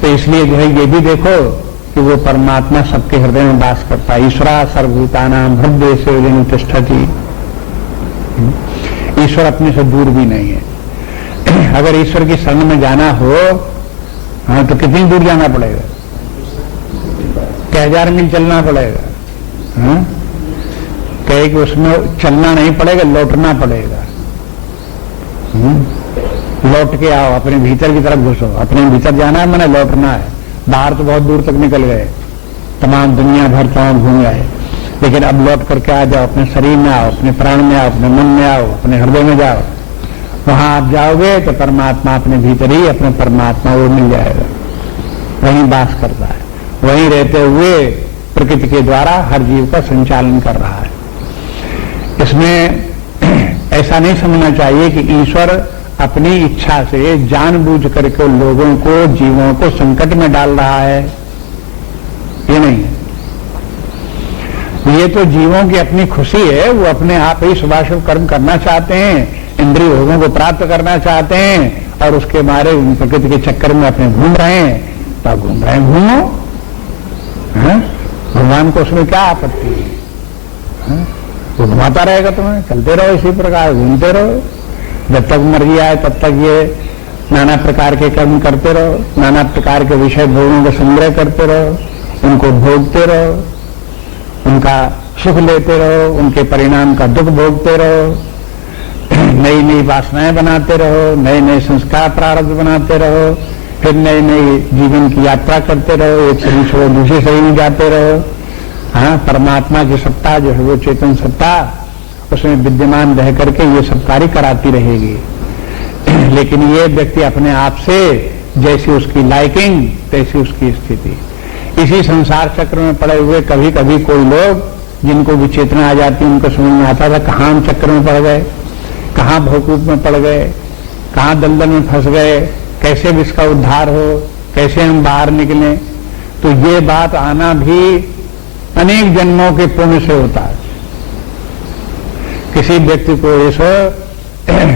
तो इसलिए जो है ये भी देखो कि वो परमात्मा सबके हृदय में वास करता है। ईश्वरा सर्वभूतानां हृदय से तिष्ठति, ईश्वर अपने से दूर भी नहीं है। अगर ईश्वर की शरण में जाना हो, हाँ, तो कितनी दूर जाना पड़ेगा? कई हजार मील चलना पड़ेगा। हाँ? कहे कि उसमें चलना नहीं पड़ेगा, लौटना पड़ेगा। लौट के आओ, अपने भीतर की तरफ घुसो। अपने भीतर जाना है, मैंने लौटना है। बाहर तो बहुत दूर तक निकल गए, तमाम दुनिया भर तमाम घूम गए, लेकिन अब लौट करके आ जाओ, अपने शरीर में आओ, अपने प्राण में आओ, अपने मन में आओ, अपने हृदय में जाओ। वहां आप जाओगे तो परमात्मा अपने भीतर ही, अपने परमात्मा वो मिल जाएगा, वहीं वास करता है, वहीं रहते हुए प्रकृति के द्वारा हर जीव का संचालन कर रहा है। इसमें ऐसा नहीं समझना चाहिए कि ईश्वर अपनी इच्छा से जानबूझ करके लोगों को, जीवों को संकट में डाल रहा है, ये नहीं। ये तो जीवों की अपनी खुशी है, वो अपने आप ही शुभाशुभ कर्म करना चाहते हैं, इंद्रिय भोगों को प्राप्त करना चाहते हैं, और उसके मारे प्रकृति के चक्कर में अपने घूम रहे हैं। तो घूम रहे हैं, घूमो, भगवान को उसमें क्या आपत्ति है? वो घुमाता रहेगा तुम्हें, चलते रहो इसी प्रकार, घूमते रहो, जब तक मर्जी आए तब तक ये नाना प्रकार के कर्म करते रहो, नाना प्रकार के विषय भोगों का संग्रह करते रहो, उनको भोगते रहो, उनका सुख लेते रहो, उनके परिणाम का दुख भोगते रहो, नई नई वासनाएं बनाते रहो, नए नए संस्कार प्रारब्ध बनाते रहो, फिर नई नई जीवन की यात्रा करते रहो, एक शरीर से दूसरे शरीर में जाते रहो। हाँ, परमात्मा की सत्ता जो है वो चेतन सत्ता उसमें विद्यमान रह करके ये सब कार्य कराती रहेगी। लेकिन ये व्यक्ति अपने आप से, जैसी उसकी लाइकिंग तैसी उसकी स्थिति, इसी संसार चक्र में पड़े हुए कभी कभी कोई लोग जिनको भी चेतना आ जाती उनको समझ में आता था कहाँ हम चक्र में पड़ गए, कहाँ भौकूप में पड़ गए, कहाँ दलदल में फंस गए, कैसे भी इसका उद्धार हो, कैसे हम बाहर निकलें। तो ये बात आना भी अनेक जन्मों के पुण्य से होता है। किसी व्यक्ति को इस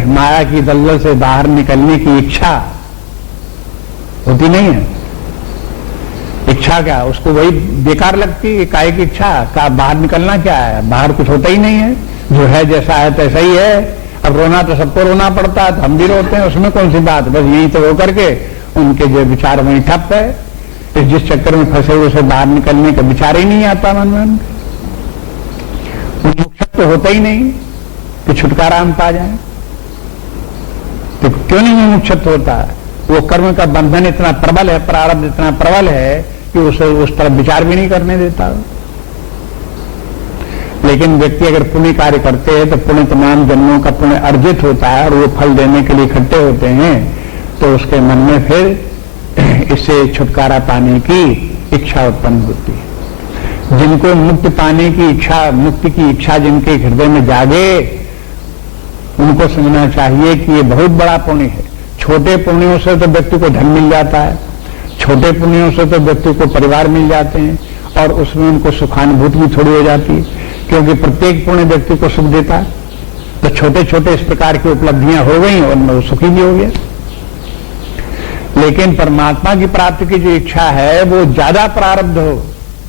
माया की दलदल से बाहर निकलने की इच्छा होती नहीं है। इच्छा क्या, उसको वही बेकार लगती है, काय की इच्छा का, बाहर निकलना क्या है, बाहर कुछ होता ही नहीं है, जो है जैसा है तैसा ही है। अब रोना तो सबको रोना पड़ता है, तो हम भी रोते हैं, उसमें कौन सी बात, बस यही तो हो करके उनके जो विचार वहीं ठप है। इस जिस चक्कर में फंसे हुए उसे बाहर निकलने का विचार ही नहीं आता मन में, मुक्त तो होता ही नहीं कि छुटकारा हम पा जाए। तो क्यों नहीं मुक्त होता है? वो कर्म का बंधन इतना प्रबल है, प्रारब्ध इतना प्रबल है कि उसे उस तरफ विचार भी नहीं करने देता। लेकिन व्यक्ति अगर पुण्य कार्य करते हैं तो पुण्य तमाम जन्मों का पुण्य अर्जित होता है और वो फल देने के लिए इकट्ठे होते हैं, तो उसके मन में फिर इससे छुटकारा पाने की इच्छा उत्पन्न होती है। जिनको मुक्ति पाने की इच्छा, मुक्ति की इच्छा जिनके हृदय में जागे, उनको समझना चाहिए कि ये बहुत बड़ा पुण्य है। छोटे पुण्यों से तो व्यक्ति को धन मिल जाता है, छोटे पुण्यों से तो व्यक्ति को परिवार मिल जाते हैं और उसमें उनको सुखानुभूति भी थोड़ी हो जाती है, क्योंकि प्रत्येक पुण्य व्यक्ति को सुख देता है। तो छोटे छोटे इस प्रकार की उपलब्धियां हो गई और वो सुखी भी हो गया। लेकिन परमात्मा की प्राप्ति की जो इच्छा है वो ज्यादा प्रारब्ध हो,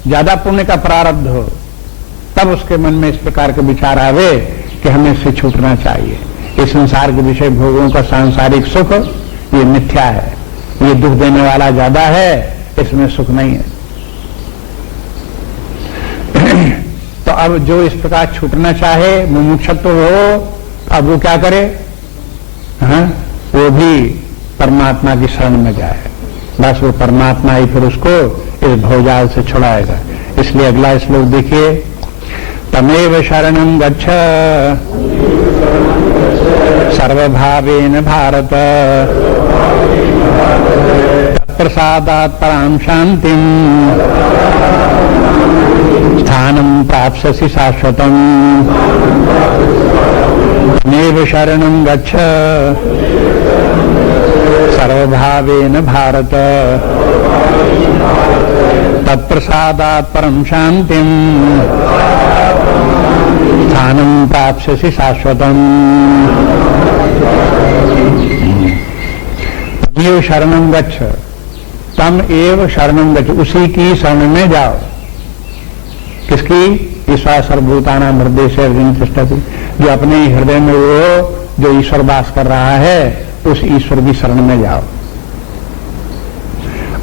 ज्यादा पुण्य का प्रारब्ध हो, तब उसके मन में इस प्रकार के विचार आवे कि हमें इससे छूटना चाहिए। इस संसार के विषय भोगों का सांसारिक सुख ये मिथ्या है, ये दुख देने वाला ज्यादा है, इसमें सुख नहीं है। तो अब जो इस प्रकार छूटना चाहे, मुमुक्षत्व हो, अब वो क्या करे? हाँ, वो भी परमात्मा की शरण में जाए। बस वो परमात्मा ही फिर उसको इस भवजाल से छुड़ाएगा। इसलिए अगला श्लोक देखिए, तमेव शरणं गच्छ सर्वभावेन भारत तत्प्रसादात् परां शांतिं स्थानं प्राप्स्यसि शाश्वतम्। तमेव शरणं गच्छ सर्वभावेन भारत तत्प्रसादात् परं शांतिं स्थानं प्राप्स्यसि शाश्वतम्। तमेव शरणं गच्छ, तम एव शरणं गच्छ, उसी की शरण में जाओ। किसकी? ईश्वर सर्वभूतानां हृदयेषु अर्जुन तिष्ठति, जो अपने हृदय में वो जो ईश्वर वास कर रहा है उस ईश्वर की शरण में जाओ।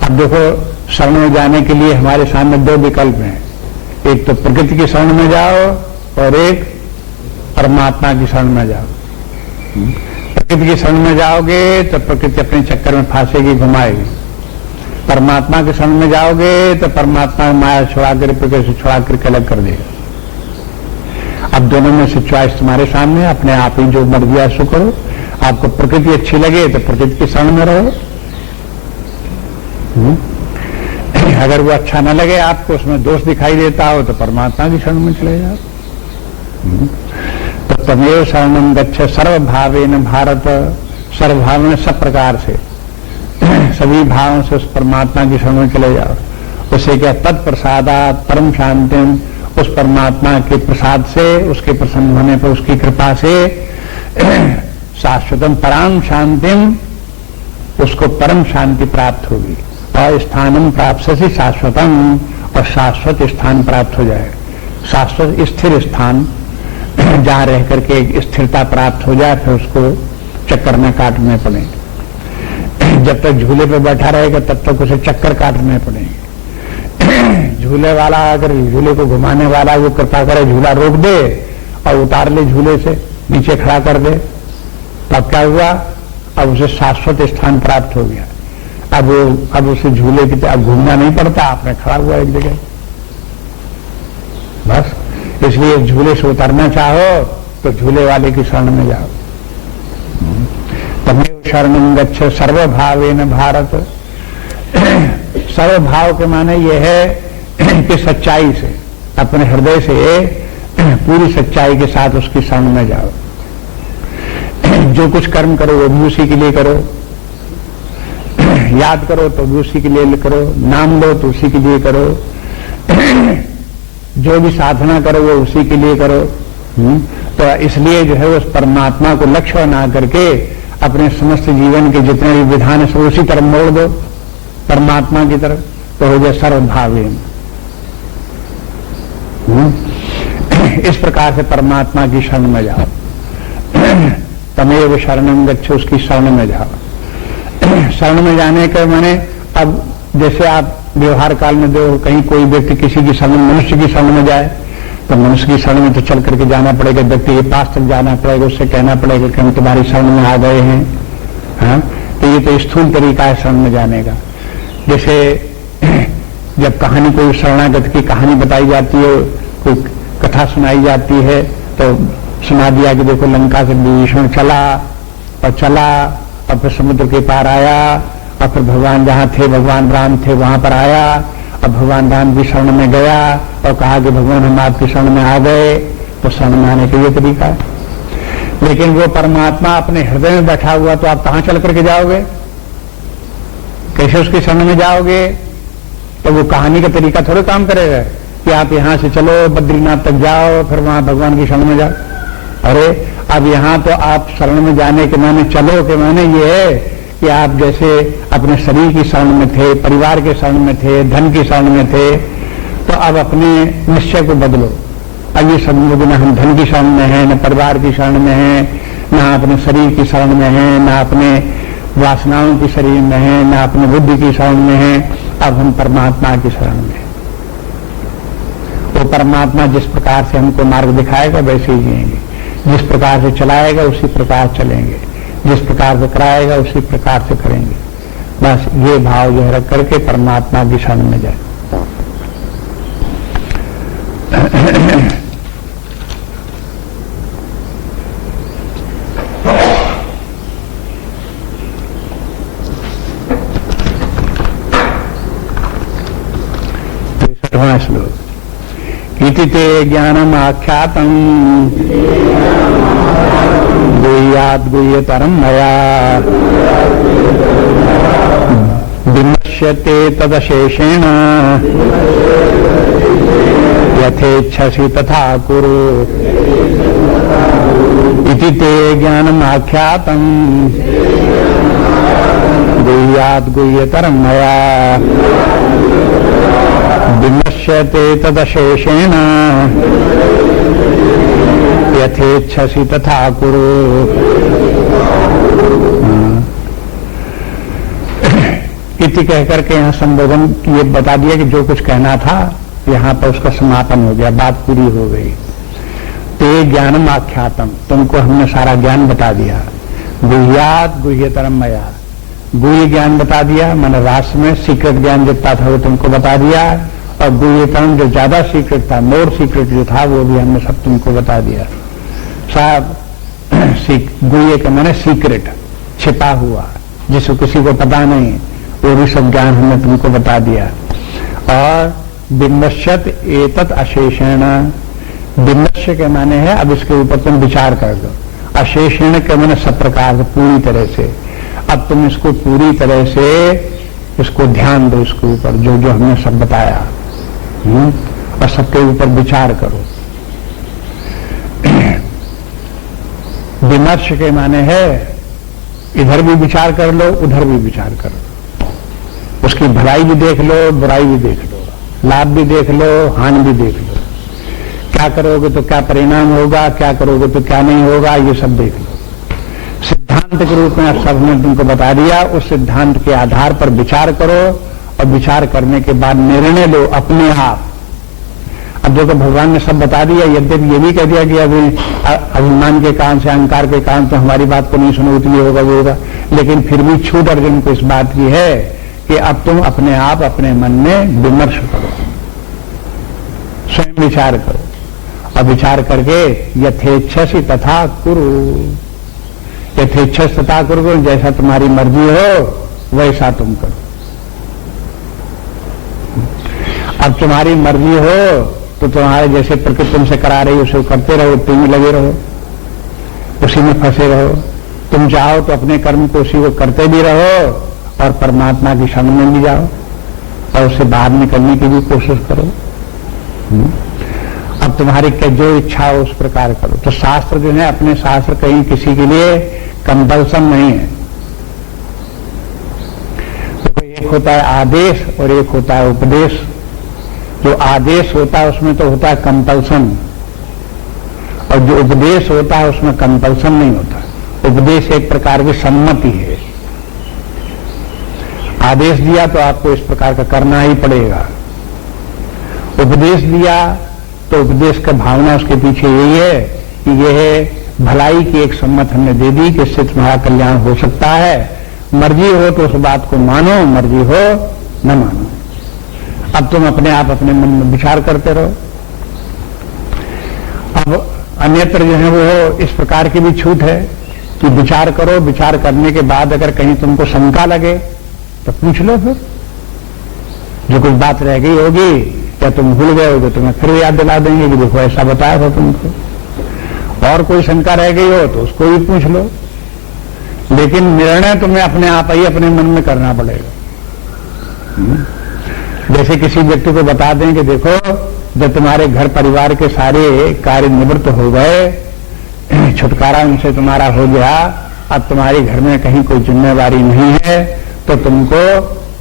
अब देखो, शरण में जाने के लिए हमारे सामने दो विकल्प हैं, एक तो प्रकृति की शरण में जाओ और एक परमात्मा की शरण में जाओ। प्रकृति की शरण में जाओगे तो प्रकृति अपने चक्कर में फांसेगी, घुमाएगी। परमात्मा की शरण में जाओगे तो परमात्मा माया छुड़ा कर, प्रकृति से छुड़ा करके अलग कर देगा। अब दोनों में से चॉइस तुम्हारे सामने, अपने आप ही जो मर्जी है सो करो। आपको प्रकृति अच्छी लगे तो प्रकृति की शरण में रहो, अगर वो अच्छा न लगे आपको, उसमें दोष दिखाई देता हो तो परमात्मा की शरण में चले जाओ। तो तमेव शरणं गच्छ सर्वभावेन भारत, सर्वभाव में सब प्रकार से, सभी भावों से उस परमात्मा की शरण में चले जाओ। उसे क्या? तत्प्रसादात् परम शांतिम, उस परमात्मा के प्रसाद से, उसके प्रसन्न होने पर, उसकी कृपा से शाश्वतम पराम शांतिम, उसको परम शांति प्राप्त होगी। और स्थानम प्राप्स्यसि शाश्वतम, और शाश्वत स्थान प्राप्त हो जाए। शाश्वत स्थिर स्थान, जहां रह करके एक स्थिरता प्राप्त हो जाए, फिर उसको चक्कर में काटने पड़ेंगे। जब तक झूले पे बैठा रहेगा तब तक उसे चक्कर काटने पड़ेंगे। झूले वाला, अगर झूले को घुमाने वाला वो कृपा करे, झूला रोक दे और उतार ले झूले से, नीचे खड़ा कर दे, तब क्या हुआ? अब उसे शाश्वत स्थान प्राप्त हो गया। अब उसे झूले की अब घूमना नहीं पड़ता, आपने खड़ा हुआ एक जगह। बस इसलिए झूले से उतरना चाहो तो झूले वाले की शरण में जाओ। तमेव शरणं गच्छ सर्वभावेन भारत, सर्वभाव के माने यह है कि सच्चाई से, अपने हृदय से पूरी सच्चाई के साथ उसकी शरण में जाओ। जो कुछ कर्म करो वो भी उसी के लिए करो, याद करो तो भी उसी के लिए करो, नाम लो तो उसी के लिए करो, जो भी साधना करो वो उसी के लिए करो। तो इसलिए जो है उस परमात्मा को लक्ष्य बना करके अपने समस्त जीवन के जितने भी विधान है सब उसी तरफ मोड़ दो, परमात्मा की तरफ, तो हो जाए सर्वभावेन। इस प्रकार से परमात्मा की शरण में जाओ। तमेव शरणं गच्छ, उसकी शरण में जाओ। शरण में जाने के माने, अब जैसे आप व्यवहार काल में जो कहीं कोई व्यक्ति किसी की शरण, मनुष्य की शरण में जाए, तो मनुष्य की शरण में तो चल करके जाना पड़ेगा, व्यक्ति के पास तक जाना पड़ेगा, उससे कहना पड़ेगा कि हम तुम्हारी शरण में आ गए हैं। हाँ, तो ये तो स्थूल तरीका है शरण में जाने का। जैसे जब कहानी कोई शरणागत की कहानी बताई जाती है, कोई कथा सुनाई जाती है, तो सुना दिया कि देखो लंका से विभीषण चला और फिर समुद्र के पार आया, और फिर भगवान जहां थे, भगवान राम थे, वहां पर आया, और भगवान राम की शरण में गया और कहा कि भगवान हम आपकी शरण में आ गए। तो शरण में आने का ये तरीका है। लेकिन वो परमात्मा अपने हृदय में बैठा हुआ, तो आप कहां चल करके जाओगे? कैसे उसकी शरण में जाओगे? तो वो कहानी का तरीका थोड़े काम करेगा कि आप यहां से चलो बद्रीनाथ तक जाओ, फिर वहां भगवान की शरण में जाओ। अरे अब यहां तो आप शरण में जाने के माने, चलो के माने ये है कि आप जैसे अपने शरीर की शरण में थे, परिवार के शरण में थे, धन की शरण में थे, तो अब अपने निश्चय को बदलो। अब ये सब लोग न हम धन की शरण में हैं, न परिवार की शरण में हैं, न अपने शरीर की शरण में हैं, न अपने वासनाओं की शरीर में हैं, न अपने बुद्धि की शरण में हैं। अब हम परमात्मा की शरण में हैं। वो परमात्मा जिस प्रकार से हमको मार्ग दिखाएगा वैसे ही जिएंगे, जिस प्रकार से चलाएगा उसी प्रकार चलेंगे, जिस प्रकार से कराएगा उसी प्रकार से करेंगे। बस ये भाव जो है रख करके परमात्मा की शरण में जाए। श्लोक इति ते ज्ञानम आख्यातम गुह्यात् गुह्यतरम मया विमर्श्यते तदशेषेण यथेच्छसि तथा कुरु। इति ते ज्ञानम आख्यातम गुह्यात् गुह्यतरम मया विमर्श्यते तदशेषेण यथेच्छसि तथा कुरु। इति कहकर के यहाँ संबोधन ये बता दिया कि जो कुछ कहना था यहाँ पर उसका समापन हो गया, बात पूरी हो गई। ते ज्ञानम आख्यातम, तुमको हमने सारा ज्ञान बता दिया। गुह्यात् गुह्यतरम मया, गुह्य ज्ञान बता दिया, मैंने राष्ट्र में सीक्रेट ज्ञान जितना था वो तुमको बता दिया, और गुह्यतरम जो ज्यादा सीक्रेट था, मोर सीक्रेट जो था, वो भी हमने सब तुमको बता दिया। साहब गुह्य का मैंने सीक्रेट, छिपा हुआ, जिसको किसी को पता नहीं, वो भी सब ज्ञान हमने तुमको बता दिया। और विमर्शत एतत् अशेषेण, विमर्श के माने है अब इसके ऊपर तुम विचार कर दो। अशेषेण के माने सब प्रकार से, पूरी तरह से। अब तुम इसको पूरी तरह से इसको ध्यान दो, इसके ऊपर जो जो हमने सब बताया, और सबके ऊपर विचार करो। विमर्श के माने है इधर भी विचार कर लो, उधर भी विचार कर लो, उसकी भलाई भी देख लो, बुराई भी देख लो, लाभ भी देख लो, हानि भी देख लो। क्या करोगे तो क्या परिणाम होगा, क्या करोगे तो क्या नहीं होगा, ये सब देख लो। सिद्धांत के रूप में अब सबने तुमको बता दिया, उस सिद्धांत के आधार पर विचार करो, और विचार करने के बाद निर्णय लो अपने आप। अब देखो भगवान ने सब बता दिया, यद्यपि ये भी कह दिया कि अभी अभिमान के कारण से, अहंकार के कारण से हमारी बात को नहीं सुनो, तो ये होगा वो होगा, लेकिन फिर भी छूट अर्जुन को इस बात की है कि अब तुम अपने आप अपने मन में विमर्श करो, स्वयं विचार करो, और विचार करके यथेच्छसि तथा कुरु, यथेच्छस तथा कुरु, जैसा तुम्हारी मर्जी हो वैसा तुम करो। अब तुम्हारी मर्जी हो तो तुम्हारे जैसे प्रकृति तुमसे करा रही उसे करते रहो, तुम लगे रहो, उसी में फंसे रहो। तुम चाहो तो अपने कर्म को उसी को करते भी रहो, और परमात्मा की शरण में भी जाओ, और उससे बाहर निकलने की भी कोशिश करो। अब तुम्हारी जो इच्छा हो उस प्रकार करो। तो शास्त्र जो है, अपने शास्त्र कहीं किसी के लिए कंपल्सन नहीं है। तो एक होता है आदेश और एक होता है उपदेश। जो आदेश होता है उसमें तो होता है कंपल्सन, और जो उपदेश होता है उसमें कंपल्सन नहीं होता। उपदेश एक प्रकार की सम्मति है। आदेश दिया तो आपको इस प्रकार का करना ही पड़ेगा। उपदेश दिया तो उपदेश का भावना उसके पीछे यही है कि यह भलाई की एक सम्मत हमने दे दी कि इससे तुम्हारा कल्याण हो सकता है। मर्जी हो तो उस बात को मानो, मर्जी हो न मानो। अब तुम अपने आप अपने मन में विचार करते रहो। अब अन्यत्र जो है वो इस प्रकार की भी छूट है कि विचार करो, विचार करने के बाद अगर कहीं तुमको शंका लगे तो पूछ लो, फिर जो कुछ बात रह गई होगी या तुम भूल गए होगे तुम्हें फिर याद दिला देंगे कि देखो ऐसा बताया था तुमको। और कोई शंका रह गई हो तो उसको भी पूछ लो, लेकिन निर्णय तुम्हें अपने आप ही अपने मन में करना पड़ेगा। जैसे किसी व्यक्ति को बता दें कि देखो जब तुम्हारे घर परिवार के सारे कार्य निवृत्त हो गए, छुटकारा उनसे तुम्हारा हो गया, अब तुम्हारे घर में कहीं कोई जिम्मेवारी नहीं है, तो तुमको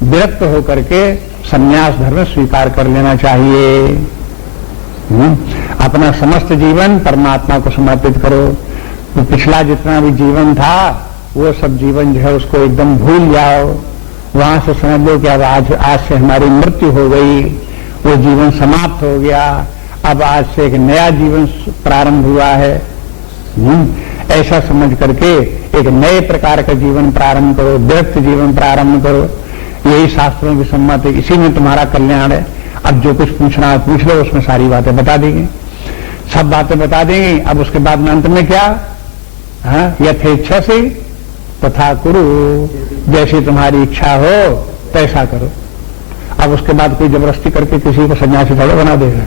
विरक्त होकर के संन्यास धर्म स्वीकार कर लेना चाहिए। अपना समस्त जीवन परमात्मा को समर्पित करो। तो पिछला जितना भी जीवन था वो सब जीवन जो है उसको एकदम भूल जाओ। वहां से समझ लो कि अब आज से हमारी मृत्यु हो गई, वो जीवन समाप्त हो गया, अब आज से एक नया जीवन प्रारंभ हुआ है। ऐसा समझ करके एक नए प्रकार का जीवन प्रारंभ करो, व्यक्त जीवन प्रारंभ करो। यही शास्त्रों की सम्मत है, इसी में तुम्हारा कल्याण है। अब जो कुछ पूछना है पूछ लो, उसमें सारी बातें बता देंगे, सब बातें बता देंगे। अब उसके बाद में अंत में क्या, यथेच्छा से तथा कुरु, जैसी तुम्हारी इच्छा हो तैसा करो। अब उसके बाद कोई जबरदस्ती करके किसी को सन्यासी थोड़ा बना देगा,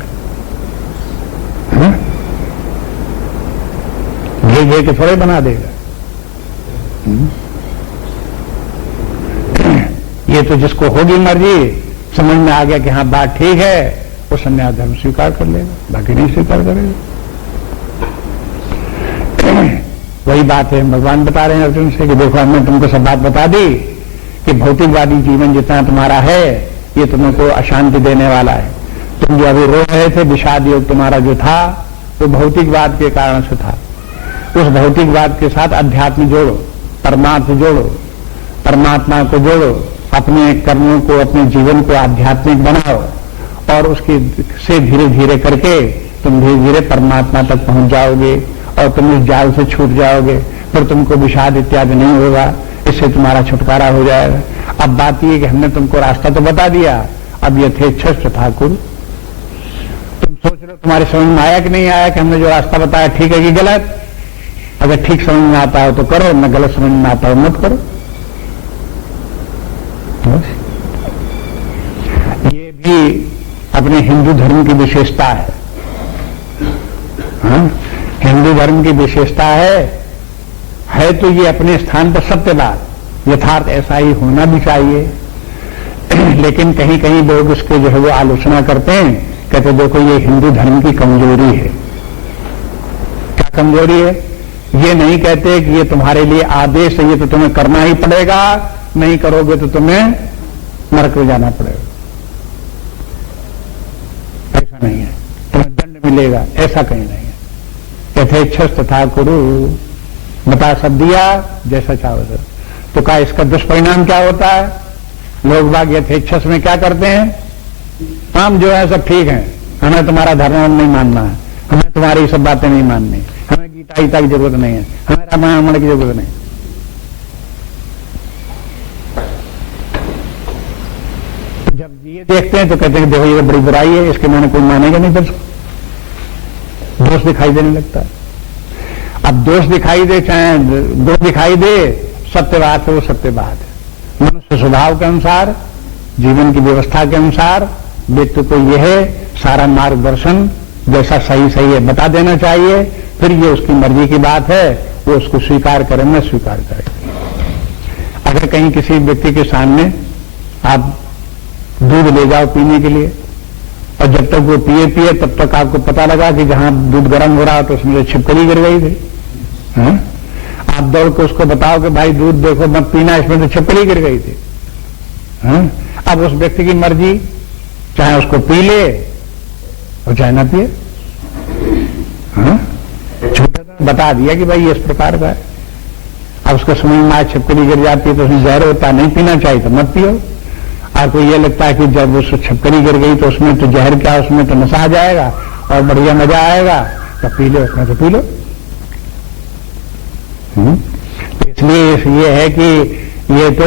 घे के थोड़े बना देगा। ये तो जिसको होगी मर्जी, समझ में आ गया कि हाँ बात ठीक है, वो संन्यास धर्म स्वीकार कर लेगा, बाकी नहीं स्वीकार करेगा। वही बात है भगवान बता रहे हैं अर्जुन से कि देखो हमने तुमको सब बात बता दी कि भौतिकवादी जीवन जितना तुम्हारा है ये तुमको अशांति देने वाला है। तुम जो अभी रो रहे थे, विषाद योग तुम्हारा जो था वो भौतिकवाद के कारण से था। उस भौतिकवाद के साथ अध्यात्म जोड़ो, परमार्थ जोड़ो, परमात्मा को जोड़ो, अपने कर्मों को, अपने जीवन को आध्यात्मिक बनाओ और उसके से धीरे धीरे करके तुम धीरे धीरे परमात्मा तक पहुंच जाओगे और तुम इस जाल से छूट जाओगे। फिर तुमको विषाद इत्यादि नहीं होगा, इससे तुम्हारा छुटकारा हो जाएगा। अब बात यह कि हमने तुमको रास्ता तो बता दिया, अब यथेच्छा ठाकुर तुम सोच लो तुम्हारी समझ में आया कि नहीं आया कि हमने जो रास्ता बताया ठीक है कि गलत। अगर ठीक समझ में आता हो तो करो, न गलत समझ में आता हो मत करो। ये भी अपने हिंदू धर्म की विशेषता है। हाँ? हिंदू धर्म की विशेषता है तो ये अपने स्थान पर सत्य बात, यथार्थ ऐसा ही होना भी चाहिए। लेकिन कहीं कहीं लोग उसके जो है वो आलोचना करते हैं, कहते देखो ये हिंदू धर्म की कमजोरी है। क्या कमजोरी है? ये नहीं कहते कि ये तुम्हारे लिए आदेश है, ये तो तुम्हें करना ही पड़ेगा, नहीं करोगे तो तुम्हें नरक में जाना पड़ेगा। ऐसा नहीं है, तुम्हें दंड मिलेगा, ऐसा कहीं नहीं है। यथेच्छा तथा कुरु, बता सब दिया जैसा चाहो। तो क्या इसका दुष्परिणाम क्या होता है? लोग बाग यथेच्छा में क्या करते हैं, हम जो है सब ठीक है, हमें तुम्हारा धर्म नहीं मानना है, हमें तुम्हारी सब बातें नहीं माननी, हमें गीता गीता की जरूरत नहीं है, हमें रामायण की जरूरत नहीं। जब ये देखते हैं तो कहते हैं देखो ये बड़ी बुराई है, इसके मैंने कोई मानेगा नहीं, फिर दोष दिखाई देने लगता है। अब दोष दिखाई दे चाहे दोष दिखाई दे, सत्य बात है वो सत्य बात है। मनुष्य स्वभाव के अनुसार, जीवन की व्यवस्था के अनुसार व्यक्ति को यह सारा मार्गदर्शन जैसा सही सही है बता देना चाहिए। फिर ये उसकी मर्जी की बात है, वो उसको स्वीकार करे न स्वीकार करे। अगर कहीं किसी व्यक्ति के सामने आप दूध ले जाओ पीने के लिए और जब तक वो पिए तब तक आपको पता लगा कि जहां दूध गर्म हो रहा हो तो उसमें छिपकली गिर गई थी, आप दौड़ के उसको बताओ कि भाई दूध देखो मत पीना, इसमें तो छिपकली गिर गई थी। अब उस व्यक्ति की मर्जी, चाहे उसको पी ले और चाहे ना पिए। छोटा बता दिया कि भाई इस प्रकार का है। अब उसको समझ में आए छिपकली गिर जाती है तो उसमें जहर होता है, नहीं पीना चाहिए तो मत पियो। आपको ये लगता है कि जब उस छिपकली गिर गई तो उसमें तो जहर क्या, उसमें तो नशा आ जाएगा और बढ़िया मजा आएगा, तो पी लो, उसमें तो पी लो। इसलिए ये है कि ये तो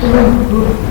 तो